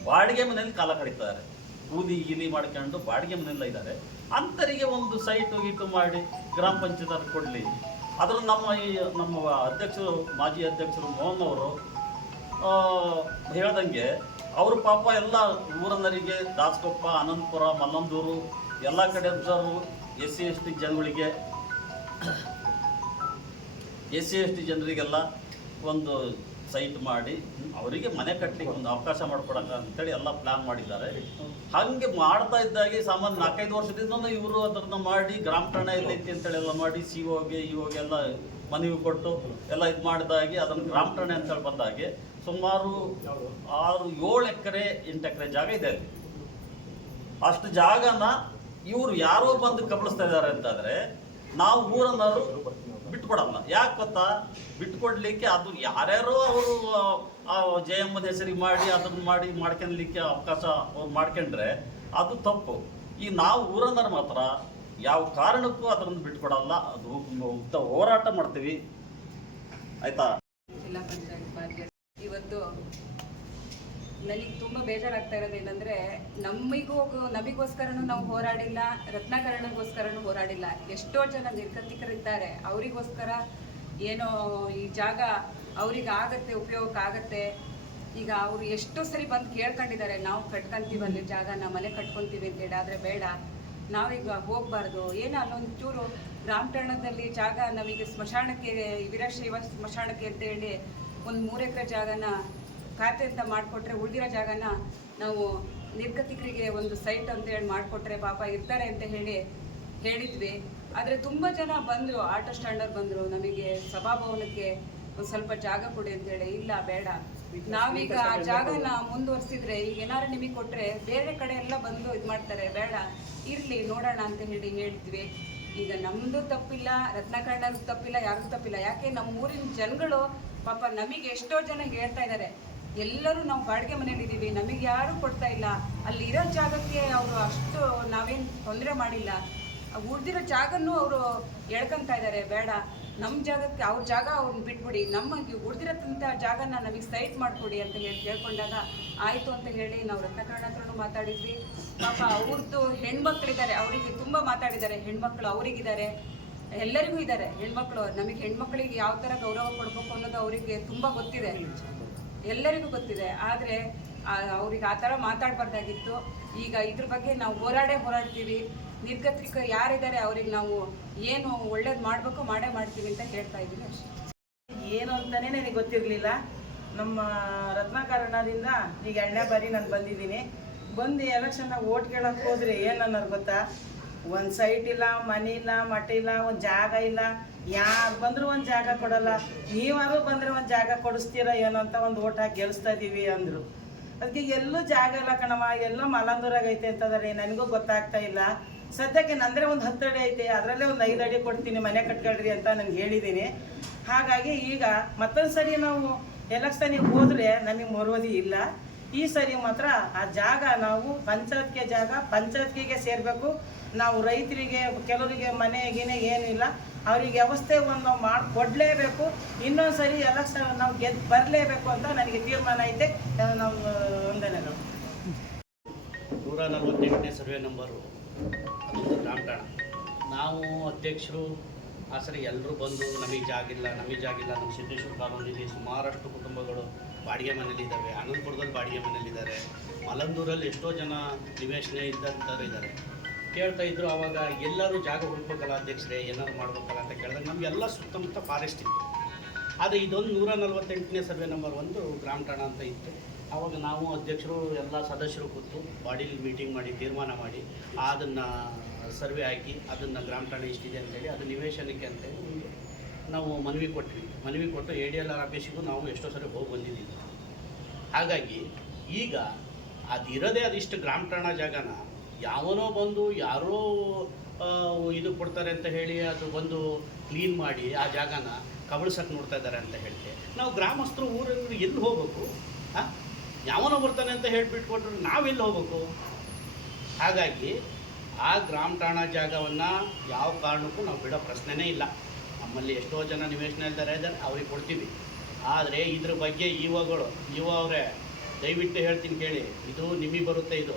ಬಾಡಿಗೆ ಮನೆಯಲ್ಲಿ ಕಾಲ ಕಳೀತಾರೆ, ಕೂಲಿ ಗೀಲಿ ಮಾಡ್ಕೊಂಡು ಬಾಡಿಗೆ ಮನೆಯಲ್ಲ ಇದ್ದಾರೆ. ಅಂಥವರಿಗೆ ಒಂದು ಸೈಟು ಗೀಟು ಮಾಡಿ ಗ್ರಾಮ ಪಂಚಾಯತ್ ಕೊಡಲಿ. ಅದನ್ನು ನಮ್ಮ ಅಧ್ಯಕ್ಷರು, ಮಾಜಿ ಅಧ್ಯಕ್ಷರು ಮೋಹನ್ ಅವರು ಹೇಳ್ದಂಗೆ ಅವರು ಪಾಪ ಎಲ್ಲ ಊರನ್ನರಿಗೆ ದಾಸಕೊಪ್ಪ, ಅನಂತಪುರ, ಮಲ್ಲಂದೂರು ಎಲ್ಲ ಕಡೆ SC ಜನಗಳಿಗೆ SC ಜನರಿಗೆಲ್ಲ ಒಂದು ಸೈಟ್ ಮಾಡಿ ಅವರಿಗೆ ಮನೆ ಕಟ್ಟಲಿಕ್ಕೆ ಒಂದು ಅವಕಾಶ ಮಾಡಿಕೊಡಕ ಅಂತೇಳಿ ಎಲ್ಲ ಪ್ಲಾನ್ ಮಾಡಿದ್ದಾರೆ. ಹಾಗೆ ಮಾಡ್ತಾ ಇದ್ದಾಗೆ ಸಾಮಾನ್ಯ 4-5 ವರ್ಷದಿಂದ ಇವರು ಅದನ್ನು ಮಾಡಿ ಗ್ರಾಮ ಠಾಣೆ ಎಲ್ಲೈತಿ ಅಂತೇಳಿ ಎಲ್ಲ ಮಾಡಿ COಗೆ EOಗೆ ಎಲ್ಲ ಮನವಿ ಕೊಟ್ಟು ಎಲ್ಲ ಇದು ಮಾಡಿದಾಗೆ ಅದನ್ನು ಗ್ರಾಮ ಠಾಣೆ ಅಂತೇಳಿ ಬಂದಾಗೆ ಸುಮಾರು 6-7 ಎಕರೆ 8 ಎಕರೆ ಜಾಗ ಇದೆ ಅಲ್ಲಿ. ಅಷ್ಟು ಜಾಗನ ಇವರು ಯಾರೋ ಬಂದು ಕಬಳಿಸ್ತಾ ಇದ್ದಾರೆ ಅಂತಂದರೆ ನಾವು ಊರನ್ನವರು ಬಿಟ್ಕೊಡಲ್ಲ. ಯಾಕೆ ಗೊತ್ತಾ, ಬಿಟ್ಕೊಡ್ಲಿಕ್ಕೆ ಅದು ಯಾರ್ಯಾರೋ ಅವರು ಜಯಮ್ಮನ ಹೆಸರಿಗೆ ಮಾಡಿ ಅದನ್ನು ಮಾಡ್ಕೊಳ್ಲಿಕ್ಕೆ ಅವಕಾಶ ಅವ್ರು ಮಾಡ್ಕೊಂಡ್ರೆ ಅದು ತಪ್ಪು. ಈ ನಾವು ಊರನ್ನರು ಮಾತ್ರ ಯಾವ ಕಾರಣಕ್ಕೂ ಅದನ್ನು ಬಿಟ್ಕೊಡಲ್ಲ, ಅದು ಹೋರಾಟ ಮಾಡ್ತೀವಿ. ಆಯ್ತಾ? ಜಿಲ್ಲಾ ಪಂಚಾಯತ್ ಬಾಧ್ಯತೆ. ಇವತ್ತು ನನಗೆ ತುಂಬ ಬೇಜಾರಾಗ್ತಾ ಇರೋದು ಏನಂದರೆ, ನಮಗೋಸ್ಕರನೂ ನಾವು ಹೋರಾಡಿಲ್ಲ, ರತ್ನಾಕರಣಗೋಸ್ಕರನೂ ಹೋರಾಡಿಲ್ಲ. ಎಷ್ಟೋ ಜನ ನಿರ್ಗತಿಕರಿದ್ದಾರೆ, ಅವರಿಗೋಸ್ಕರ ಏನೋ ಈ ಜಾಗ ಅವ್ರಿಗೆ ಆಗತ್ತೆ, ಉಪಯೋಗಕ್ಕೆ ಆಗತ್ತೆ. ಈಗ ಅವರು ಎಷ್ಟೋ ಸರಿ ಬಂದು ಕೇಳ್ಕೊಂಡಿದ್ದಾರೆ, ನಾವು ಕಟ್ಕೊಂತೀವಲ್ಲಿ ಜಾಗನ, ಮನೆ ಕಟ್ಕೊತೀವಿ ಅಂತೇಳಿ. ಆದರೆ ಬೇಡ, ನಾವೀಗ ಹೋಗಬಾರ್ದು. ಏನೋ ಅಲ್ಲೊಂಚೂರು ಗ್ರಾಮ ಠಾಣದಲ್ಲಿ ಜಾಗ ನಮಗೆ ಸ್ಮಶಾನಕ್ಕೆ, ವೀರಶೈವ ಸ್ಮಶಾನಕ್ಕೆ ಅಂತೇಳಿ ಒಂದು 3 ಎಕರೆ ಜಾಗನ ಖಾತೆ ಅಂತ ಮಾಡಿಕೊಟ್ರೆ, ಉಳಿದಿರೋ ಜಾಗನ ನಾವು ನಿರ್ಗತಿಕರಿಗೆ ಒಂದು ಸೈಟ್ ಅಂತೇಳಿ ಮಾಡಿಕೊಟ್ರೆ ಪಾಪ ಇರ್ತಾರೆ ಅಂತ ಹೇಳಿದ್ವಿ. ಆದರೆ ತುಂಬ ಜನ ಬಂದರು, ಆಟೋ ಸ್ಟ್ಯಾಂಡರ್ ಬಂದರು, ನಮಗೆ ಸಭಾಭವನಕ್ಕೆ ಒಂದು ಸ್ವಲ್ಪ ಜಾಗ ಕೊಡಿ ಅಂತೇಳಿ. ಇಲ್ಲ, ಬೇಡ, ನಾವೀಗ ಆ ಜಾಗನ ಮುಂದುವರಿಸಿದ್ರೆ ಈಗ ಏನಾರು ನಿಮಗೆ ಕೊಟ್ಟರೆ ಬೇರೆ ಕಡೆ ಎಲ್ಲ ಬಂದು ಇದು ಮಾಡ್ತಾರೆ, ಬೇಡ, ಇರಲಿ ನೋಡೋಣ ಅಂತ ಹೇಳಿದ್ವಿ. ಈಗ ನಮ್ಮದು ತಪ್ಪಿಲ್ಲ, ರತ್ನಾಕರ್ಣರ್ದು ತಪ್ಪಿಲ್ಲ, ಯಾರಿಗೂ ತಪ್ಪಿಲ್ಲ. ಯಾಕೆ ನಮ್ಮ ಊರಿನ ಜನಗಳು ಪಾಪ ನಮಗೆ ಎಷ್ಟೋ ಜನ ಹೇಳ್ತಾ ಇದ್ದಾರೆ, ಎಲ್ಲರೂ ನಾವು ಬಾಡಿಗೆ ಮನೇಲಿದ್ದೀವಿ, ನಮಗೆ ಯಾರೂ ಕೊಡ್ತಾ ಇಲ್ಲ, ಅಲ್ಲಿ ಇರೋ ಜಾಗಕ್ಕೆ ಅವರು ಅಷ್ಟು ನಾವೇನು ತೊಂದರೆ ಮಾಡಿಲ್ಲ, ಉಳಿದಿರೋ ಜಾಗನೂ ಅವರು ಎಳ್ಕೊತಾ ಇದ್ದಾರೆ. ಬೇಡ, ನಮ್ಮ ಜಾಗಕ್ಕೆ ಅವ್ರ ಜಾಗ ಅವ್ರನ್ನ ಬಿಟ್ಬಿಡಿ, ನಮಗೆ ಉಳಿದಿರೋಂಥ ಜಾಗನ ನಮಗೆ ಸೈಟ್ ಮಾಡಿಕೊಡಿ ಅಂತ ಕೇಳ್ಕೊಂಡಾಗ ಆಯಿತು ಅಂತ ಹೇಳಿ ನಾವು ರತ್ನಾಕರ್ಣ ಹತ್ರನೂ ಮಾತಾಡಿದ್ವಿ. ಪಾಪ ಅವ್ರದ್ದು ಹೆಣ್ಮಕ್ಳಿದ್ದಾರೆ, ಅವರಿಗೆ ತುಂಬ ಮಾತಾಡಿದ್ದಾರೆ. ಹೆಣ್ಮಕ್ಳು ಅವರಿಗಿದ್ದಾರೆ, ಎಲ್ಲರಿಗೂ ಇದ್ದಾರೆ ಹೆಣ್ಮಕ್ಳು. ನಮಗೆ ಹೆಣ್ಮಕ್ಳಿಗೆ ಯಾವ ಥರ ಗೌರವ ಕೊಡಬೇಕು ಅನ್ನೋದು ಅವರಿಗೆ ತುಂಬ ಗೊತ್ತಿದೆ, ಎಲ್ಲರಿಗೂ ಗೊತ್ತಿದೆ. ಆದರೆ ಅವ್ರಿಗೆ ಆ ಥರ ಮಾತಾಡಬಾರ್ದಾಗಿತ್ತು. ಈಗ ಇದ್ರ ಬಗ್ಗೆ ನಾವು ಹೋರಾಡ್ತೀವಿ. ನಿರ್ಗತಿಕ ಯಾರಿದ್ದಾರೆ ಅವ್ರಿಗೆ ನಾವು ಏನು ಒಳ್ಳೇದು ಮಾಡಬೇಕು ಮಾಡೇ ಮಾಡ್ತೀವಿ ಅಂತ ಹೇಳ್ತಾ ಇದ್ದೀವಿ ಅಷ್ಟೇ. ಏನು ಅಂತಲೇ ನನಗೆ ಗೊತ್ತಿರಲಿಲ್ಲ. ನಮ್ಮ ರತ್ನಾಕರಣದಿಂದ ಈಗ 2ನೇ ಬಾರಿ ನಾನು ಬಂದಿದ್ದೀನಿ. ಬಂದು ಎಲೆಕ್ಷನ್ನಾಗ ಓಟ್ ಕೇಳೋಕ್ಕೆ ಹೋದರೆ ಏನು ಅನ್ನೋದು ಗೊತ್ತಾ, ಒಂದು ಸೈಟ್ ಇಲ್ಲ, ಮನೆ ಇಲ್ಲ, ಮಠ ಇಲ್ಲ, ಒಂದು ಜಾಗ ಇಲ್ಲ. ಯಾರು ಬಂದರೂ ಒಂದು ಜಾಗ ಕೊಡಲ್ಲ. ನೀವಾರು ಬಂದರೆ ಒಂದು ಜಾಗ ಕೊಡಿಸ್ತೀರ ಏನೋ ಅಂತ ಒಂದು ಓಟ್ ಹಾಕಿ ಗೆಲ್ಲಿಸ್ತಾ ಇದ್ದೀವಿ ಅಂದರು. ಅದಕ್ಕೆ ಎಲ್ಲೂ ಜಾಗ ಇಲ್ಲ ಕಣಮ್ಮ, ಎಲ್ಲೋ ಮಲ್ಲಂದೂರಾಗ ಐತೆ ಅಂತಂದರೆ ನನಗೂ ಗೊತ್ತಾಗ್ತಾ ಇಲ್ಲ. ಸದ್ಯಕ್ಕೆ ನಂದರೆ ಒಂದು 10 ಅಡಿ ಐತೆ, ಅದರಲ್ಲೇ ಒಂದು 5 ಅಡಿ ಕೊಡ್ತೀನಿ, ಮನೆ ಕಟ್ಕೊಳ್ರಿ ಅಂತ ನನಗೆ ಹೇಳಿದ್ದೀನಿ. ಹಾಗಾಗಿ ಈಗ ಮತ್ತೊಂದು ಸರಿ ನಾವು ಎಲೆಕ್ಷನಿಗೆ ಹೋದರೆ ನಮಗೆ ಮರುವದಿ ಇಲ್ಲ. ಈ ಸರಿ ಮಾತ್ರ ಆ ಜಾಗ ನಾವು ಪಂಚಾಯತ್ಗೆ ಸೇರಬೇಕು. ನಾವು ರೈತರಿಗೆ, ಕೆಲವರಿಗೆ ಮನೆ ಗಿನೆ ಏನಿಲ್ಲ, ಅವ್ರಿಗೆ ವ್ಯವಸ್ಥೆ ಒಂದು ನಾವು ಮಾಡಿಕೊಡ್ಲೇಬೇಕು. ಇನ್ನೊಂದು ಸರಿ ಎಲೆಕ್ಷನ್ ನಾವು ಗೆದ್ದು ಬರಲೇಬೇಕು ಅಂತ ನನಗೆ ತೀರ್ಮಾನ ಐತೆ. ನಾವು ವಂದನೆಗಳು. 148ನೇ ಸರ್ವೆ ನಂಬರು, ಅದೊಂದು ಗ್ರಾಮ ಠಾಣ. ನಾವು ಅಧ್ಯಕ್ಷರು ಆ ಸರಿ ಎಲ್ಲರೂ ಬಂದು ನಮಗೆ ಜಾಗಿಲ್ಲ. ನಮ್ಮ ಸಿದ್ದೇಶ್ವರ ಕಾಲೋನಿಯಲ್ಲಿ ಸುಮಾರಷ್ಟು ಕುಟುಂಬಗಳು ಬಾಡಿಗೆ ಮನೇಲಿದ್ದಾವೆ. ಅನಂತಪುರದಲ್ಲಿ ಬಾಡಿಗೆ ಮನೇಲಿದ್ದಾರೆ. ಮಲ್ಲಂದೂರಲ್ಲಿ ಎಷ್ಟೋ ಜನ ನಿವೇಶನ ಇದ್ದಂಥವ್ರು ಇದ್ದಾರೆ. ಕೇಳ್ತಾ ಇದ್ರು, ಆವಾಗ ಎಲ್ಲರೂ ಜಾಗ ಹುಡ್ಬೇಕಲ್ಲ ಅಧ್ಯಕ್ಷರೇ, ಏನಾದ್ರು ಮಾಡ್ಬೇಕಲ್ಲ ಅಂತ ಕೇಳಿದಾಗ ನಮಗೆಲ್ಲ ಸುತ್ತಮುತ್ತ ಫಾರೆಸ್ಟ್ ಇತ್ತು. ಆದರೆ ಇದೊಂದು 148ನೇ ಸರ್ವೆ ನಂಬರ್ 1 ಗ್ರಾಮ ಠಾಣ ಅಂತ ಇತ್ತು. ಆವಾಗ ನಾವು ಅಧ್ಯಕ್ಷರು ಎಲ್ಲ ಸದಸ್ಯರು ಕೂತು ಬಾಡಿಲಿ ಮೀಟಿಂಗ್ ಮಾಡಿ ತೀರ್ಮಾನ ಮಾಡಿ ಅದನ್ನು ಸರ್ವೆ ಹಾಕಿ ಅದನ್ನು ಗ್ರಾಮ ಠಾಣೆ ಇಷ್ಟಿದೆ ಅಂತೇಳಿ ಅದು ನಿವೇಶನಕ್ಕೆ ಅಂತೇಳಿ ನಾವು ಮನವಿ ಕೊಟ್ಟು ADLR ಆಫೀಸಿಗೂ ನಾವು ಎಷ್ಟೋ ಸರಿ ಹೋಗಿ ಬಂದಿದ್ದೀವಿ. ಹಾಗಾಗಿ ಈಗ ಅದಿರೋದೇ ಅದಿಷ್ಟು ಗ್ರಾಮ ಠಾಣ ಜಾಗನ ಯಾವನೋ ಬಂದು ಯಾರೋ ಇದು ಕೊಡ್ತಾರೆ ಅಂತ ಹೇಳಿ ಅದು ಬಂದು ಕ್ಲೀನ್ ಮಾಡಿ ಆ ಜಾಗನ ಕಬಳಿಸಕ್ಕೆ ನೋಡ್ತಾ ಇದ್ದಾರೆ ಅಂತ ಹೇಳಿದೆ. ನಾವು ಗ್ರಾಮಸ್ಥರು ಊರಲ್ಲಿ ಎಲ್ಲಿ ಹೋಗ್ಬೇಕು? ಯಾವನೋ ಬರ್ತಾನೆ ಅಂತ ಹೇಳಿಬಿಟ್ಕೊಟ್ರೆ ನಾವೆಲ್ಲಿ ಹೋಗ್ಬೇಕು? ಹಾಗಾಗಿ ಆ ಗ್ರಾಮ ಠಾಣಾ ಜಾಗವನ್ನು ಯಾವ ಕಾರಣಕ್ಕೂ ನಾವು ಬಿಡೋ ಪ್ರಶ್ನೆನೇ ಇಲ್ಲ. ನಮ್ಮಲ್ಲಿ ಎಷ್ಟೋ ಜನ ನಿವೇಶನ ಇದ್ದಾರೆ ಅವ್ರಿಗೆ ಕೊಡ್ತೀವಿ. ಆದರೆ ಇದ್ರ ಬಗ್ಗೆ ಇವ ಅವರೇ ದಯವಿಟ್ಟು ಹೇಳ್ತೀನಿ ಕೇಳಿ, ಇದು ನಿಮಗೆ ಬರುತ್ತೆ. ಇದು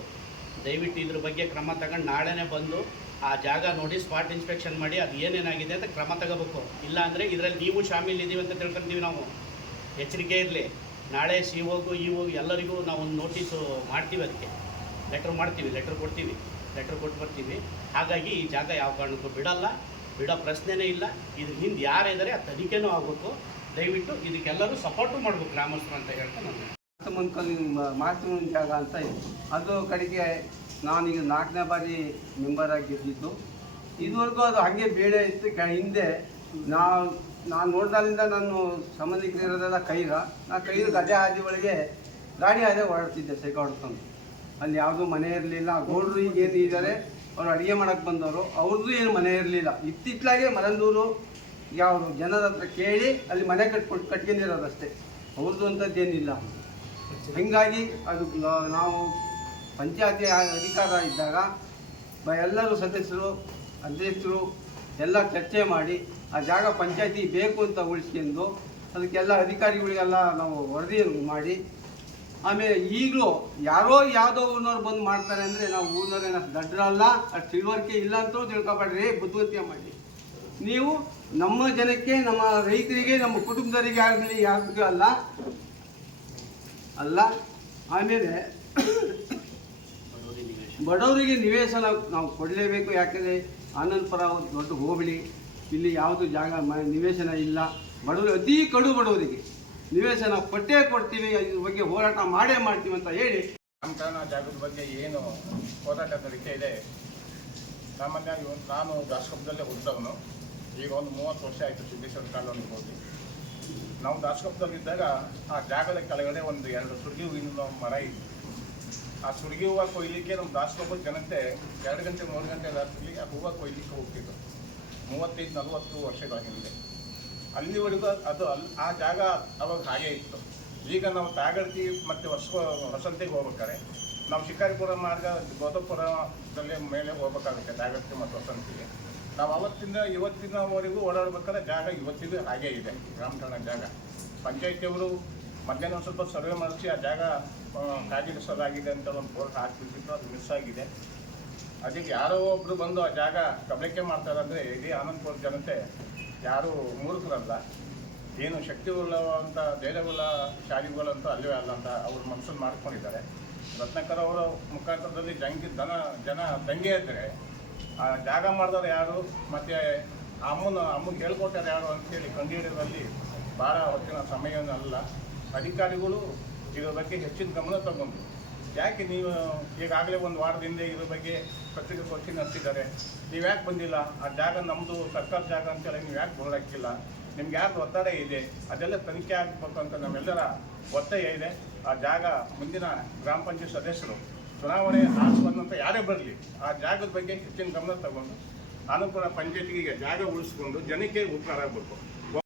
ದಯವಿಟ್ಟು ಇದ್ರ ಬಗ್ಗೆ ಕ್ರಮ ತಗೊಂಡು ನಾಳೆನೇ ಬಂದು ಆ ಜಾಗ ನೋಡಿ ಸ್ಪಾಟ್ ಇನ್ಸ್ಪೆಕ್ಷನ್ ಮಾಡಿ ಅದು ಏನೇನಾಗಿದೆ ಅಂತ ಕ್ರಮ ತಗೋಬೇಕು. ಇಲ್ಲ ಅಂದರೆ ಇದರಲ್ಲಿ ನೀವು ಶಾಮೀಲ್ ಇದ್ದೀವಿ ಅಂತ ತಿಳ್ಕೊಂತೀವಿ ನಾವು. ಎಚ್ಚರಿಕೆ ಇರಲಿ. ನಾಳೆ COಗೂ ಎಲ್ಲರಿಗೂ ನಾವು ಒಂದು ನೋಟಿಸು ಮಾಡ್ತೀವಿ, ಅದಕ್ಕೆ ಲೆಟ್ರ್ ಕೊಟ್ಟು ಬರ್ತೀವಿ. ಹಾಗಾಗಿ ಈ ಜಾಗ ಯಾವ ಕಾರಣಕ್ಕೂ ಬಿಡೋ ಪ್ರಶ್ನೆನೇ ಇಲ್ಲ. ಇದ್ರ ಹಿಂದೆ ಯಾರಿದ್ದಾರೆ ಆ ತನಿಖೆನೂ ಆಗಬೇಕು. ದಯವಿಟ್ಟು ಇದಕ್ಕೆಲ್ಲರೂ ಸಪೋರ್ಟು ಮಾಡಬೇಕು ಗ್ರಾಮಸ್ಥರು ಅಂತ ಹೇಳ್ಕೊಂಡು ನಾನು ಮುಂದ್ಕಲ್ಲಿ ಮಾತೃ ಜಾಗ ಅಂತ ಇದೆ. ಅದು ಕಡೆಗೆ ನಾನೀಗ 4ನೇ ಬಾರಿ ಮೆಂಬರ್ ಆಗಿ ಗೆದ್ದಿದ್ದು. ಇದುವರೆಗೂ ಅದು ಹಾಗೆ ಬೇಳೆ ಇತ್ತು. ಹಿಂದೆ ನಾನು ನೋಡ್ದಾಲಿಂದ ನಾನು ಸಂಬಂಧಿಕರಿರೋದೆಲ್ಲ ಕೈಗ ಅದೇ ಹಾದಿ ಒಳಗೆ ಗಾಡಿ ಅದೇ ಓಡಾಡ್ತಿದ್ದೆ ಸೈಕಲ್ ಹೊಡ್ಕೊಂಡು. ಅಲ್ಲಿ ಯಾವುದೂ ಮನೆ ಇರಲಿಲ್ಲ. ಗೌಡ್ರು ಈಗ ಏನು ಇದ್ದಾರೆ ಅವ್ರು ಅಡುಗೆ ಮಾಡೋಕ್ಕೆ ಬಂದವರು, ಅವ್ರದ್ದು ಏನು ಮನೆ ಇರಲಿಲ್ಲ. ಇತ್ತಿತ್ತಲಾಗೆ ಮರಂದೂರು ಯಾವುದು ಜನರ ಹತ್ರ ಕೇಳಿ ಅಲ್ಲಿ ಮನೆ ಕಟ್ಕೊಂಡಿರೋದಷ್ಟೇ, ಅವ್ರದ್ದು ಅಂಥದ್ದೇನಿಲ್ಲ. ಹೀಗಾಗಿ ಅದು ನಾವು ಪಂಚಾಯತಿ ಅಧಿಕಾರ ಇದ್ದಾಗ ಎಲ್ಲರೂ ಸದಸ್ಯರು ಅಧ್ಯಕ್ಷರು ಎಲ್ಲ ಚರ್ಚೆ ಮಾಡಿ ಆ ಜಾಗ ಪಂಚಾಯತಿ ಬೇಕು ಅಂತ ಉಳಿಸ್ಕೊಂಡು ಅದಕ್ಕೆಲ್ಲ ಅಧಿಕಾರಿಗಳಿಗೆಲ್ಲ ನಾವು ವರದಿ ಮಾಡಿ, ಆಮೇಲೆ ಈಗಲೂ ಯಾವುದೋ ಊರಿನವ್ರು ಬಂದು ಮಾಡ್ತಾರೆ ಅಂದರೆ ನಾವು ಊರಿನವ್ರೇನ ದಡ್ಡರಲ್ಲ, ಅಷ್ಟು ತಿಳುವಳಿಕೆ ಇಲ್ಲ ಅಂತಲೂ ತಿಳ್ಕೊಬೇಡ್ರಿ. ಬುದ್ಧಿವಂತಿಕೆ ಮಾಡಿ. ನೀವು ನಮ್ಮ ಜನಕ್ಕೆ, ನಮ್ಮ ರೈತರಿಗೆ, ನಮ್ಮ ಕುಟುಂಬದವರಿಗೆ ಆಗಲಿ ಯಾರಿಗೂ ಅಲ್ಲ. ಆಮೇಲೆ ಬಡವರಿಗೆ ನಿವೇಶನ ನಾವು ಕೊಡಲೇಬೇಕು. ಯಾಕಂದರೆ ಆನಂದಪುರ ದೊಡ್ಡ ಹೋಬಳಿ, ಇಲ್ಲಿ ಯಾವುದು ಜಾಗ ನಿವೇಶನ ಇಲ್ಲ. ಬಡವರು ಅತಿ ಕಡು ಬಡವರಿಗೆ ನಿವೇಶನ ಕೊಡ್ತೀವಿ, ಇದ್ರ ಬಗ್ಗೆ ಹೋರಾಟ ಮಾಡ್ತೀವಿ ಅಂತ ಹೇಳಿ ನಾಮಕರಣ ಜಾಗದ ಬಗ್ಗೆ ಏನು ಹೋರಾಟ ನಡೀತಾ ಇದೆ. ಸಾಮಾನ್ಯವಾಗಿ ನಾನು ದಾಸಕಪ್ಪದಲ್ಲೇ ಹುಟ್ಟಿದವನು. ಈಗ ಒಂದು 30 ವರ್ಷ ಆಯಿತು ಸಿದ್ದೇಶ್ವರ ಕಾಲೋನಿಗೆ ಹೋಗಿ. ನಾವು ದಾಸಕಪ್ಪದಲ್ಲಿದ್ದಾಗ ಆ ಜಾಗದ ಕೆಳಗಡೆ ಒಂದು 2 ಸುರ್ಗಿ ಹೂವಿನ ಮರ ಇತ್ತು. ಆ ಸುರ್ಗಿ ಹೂವು ಕೊಯ್ಲಿಕ್ಕೆ ನಮ್ಮ ದಾಸಕಪ್ಪದ ಜನತೆ 2 ಗಂಟೆ 3 ಗಂಟೆ ರಾತ್ರಿ ಆ ಹೂವು ಕೊಯ್ಲಿಕ್ಕೆ ಹೋಗ್ತಿದ್ರು. 35-40 ವರ್ಷಗಳ ಹಿಂದೆ. ಅಲ್ಲಿವರೆಗೂ ಆ ಜಾಗ ಅವಾಗ ಹಾಗೆ ಇತ್ತು. ಈಗ ನಾವು ತಾಗಡ್ತಿ ಮತ್ತು ಹೊಸಂತಿಗೆ ಹೋಗ್ಬೇಕಾರೆ ನಾವು ಶಿಕಾರಿಪುರ ಮಾರ್ಗ ಗೋದಪುರದಲ್ಲಿ ಮೇಲೆ ಹೋಗ್ಬೇಕಾಗುತ್ತೆ ತಾಗಡ್ತಿ ಮತ್ತು ಹೊಸಂತಿಗೆ. ನಾವು ಅವತ್ತಿಂದ ಇವತ್ತಿನವರೆಗೂ ಓಡಾಡ್ಬೇಕಾದ್ರೆ ಜಾಗ ಇವತ್ತಿಗೂ ಹಾಗೇ ಇದೆ. ಗ್ರಾಮಠಾಣ ಜಾಗ ಪಂಚಾಯತಿಯವರು ಮಧ್ಯಾಹ್ನ ಒಂದು ಸ್ವಲ್ಪ ಸರ್ವೆ ಮಾಡಿಸಿ ಆ ಜಾಗ ಕಾಗಿಡಿಸೋದಾಗಿದೆ ಅಂತ ಒಂದು ಬೋರ್ಡ್ ಹಾಕಿಬಿಟ್ಟಿದ್ರು. ಅದು ಮಿಸ್ ಆಗಿದೆ. ಅದಕ್ಕೆ ಯಾರೋ ಒಬ್ಬರು ಬಂದು ಆ ಜಾಗ ಕಬಳಿಕೆ ಮಾಡ್ತಾರೆ ಅಂದರೆ ಇಡೀ ಆನಂದಪುರ ಜನತೆ ಯಾರೂ ಮೂರ್ಖರಲ್ಲ, ಏನು ಶಕ್ತಿ ಉಳ್ಳವಂಥ ಧೈರ್ಯವುಳ್ಳ ಶಾಲೆಗಳು ಅಂತ ಅಲ್ಲವೇ ಅಲ್ಲ ಅಂತ ಅವ್ರ ಮನಸ್ಸನ್ನು ಮಾಡ್ಕೊಂಡಿದ್ದಾರೆ. ರತ್ನಾಕರ್ ಅವರ ಮುಖಾಂತರದಲ್ಲಿ ಜನ ದಂಗೆ ಇದ್ದರೆ ಆ ಜಾಗ ಮಾಡಿದವ್ರು ಯಾರು ಮತ್ತು ಅಮ್ಮಗೆ ಹೇಳ್ಕೊಟ್ಟಾರೆ ಯಾರು ಅಂತೇಳಿ ಕಂಡುಹಿಡಿಯೋದ್ರಲ್ಲಿ ಭಾಳ ಹೊತ್ತಿನ ಸಮಯವಲ್ಲ. ಅಧಿಕಾರಿಗಳು ಇದ್ರ ಬಗ್ಗೆ ಹೆಚ್ಚಿನ ಗಮನ ತಗೊಂಡು, ಯಾಕೆ ನೀವು ಈಗಾಗಲೇ ಒಂದು ವಾರದಿಂದ ಇದ್ರ ಬಗ್ಗೆ ಪತ್ರಿಕಾಗೋಷ್ಠಿ ನಡೆಸಿದ್ದಾರೆ, ನೀವು ಯಾಕೆ ಬಂದಿಲ್ಲ? ಆ ಜಾಗ ನಮ್ಮದು ಸರ್ಕಾರ ಜಾಗ ಅಂತೇಳಿ ನೀವು ಯಾಕೆ ಬೋರ್ಡ್ ಹಾಕಿಲ್ಲ? ನಿಮ್ಗೆ ಯಾರು ಒತ್ತಡ ಇದೆ ಅದೆಲ್ಲ ತನಿಖೆ ಆಗಬೇಕು ಅಂತ ನಮ್ಮೆಲ್ಲರ ಒತ್ತಾಯ ಇದೆ. ಆ ಜಾಗ ಮುಂದಿನ ಗ್ರಾಮ ಪಂಚಾಯತ್ ಸದಸ್ಯರು ಚುನಾವಣೆ ಬಂದಂತ ಯಾರೇ ಬರಲಿ ಆ ಜಾಗದ ಬಗ್ಗೆ ಹೆಚ್ಚಿನ ಗಮನ ತಗೊಂಡು ಆನಂದಪುರ ಪಂಚಾಯತಿಗೆ ಜಾಗ ಉಳಿಸ್ಕೊಂಡು ಜನಕ್ಕೆ ಉಪಕಾರ ಆಗಬೇಕು.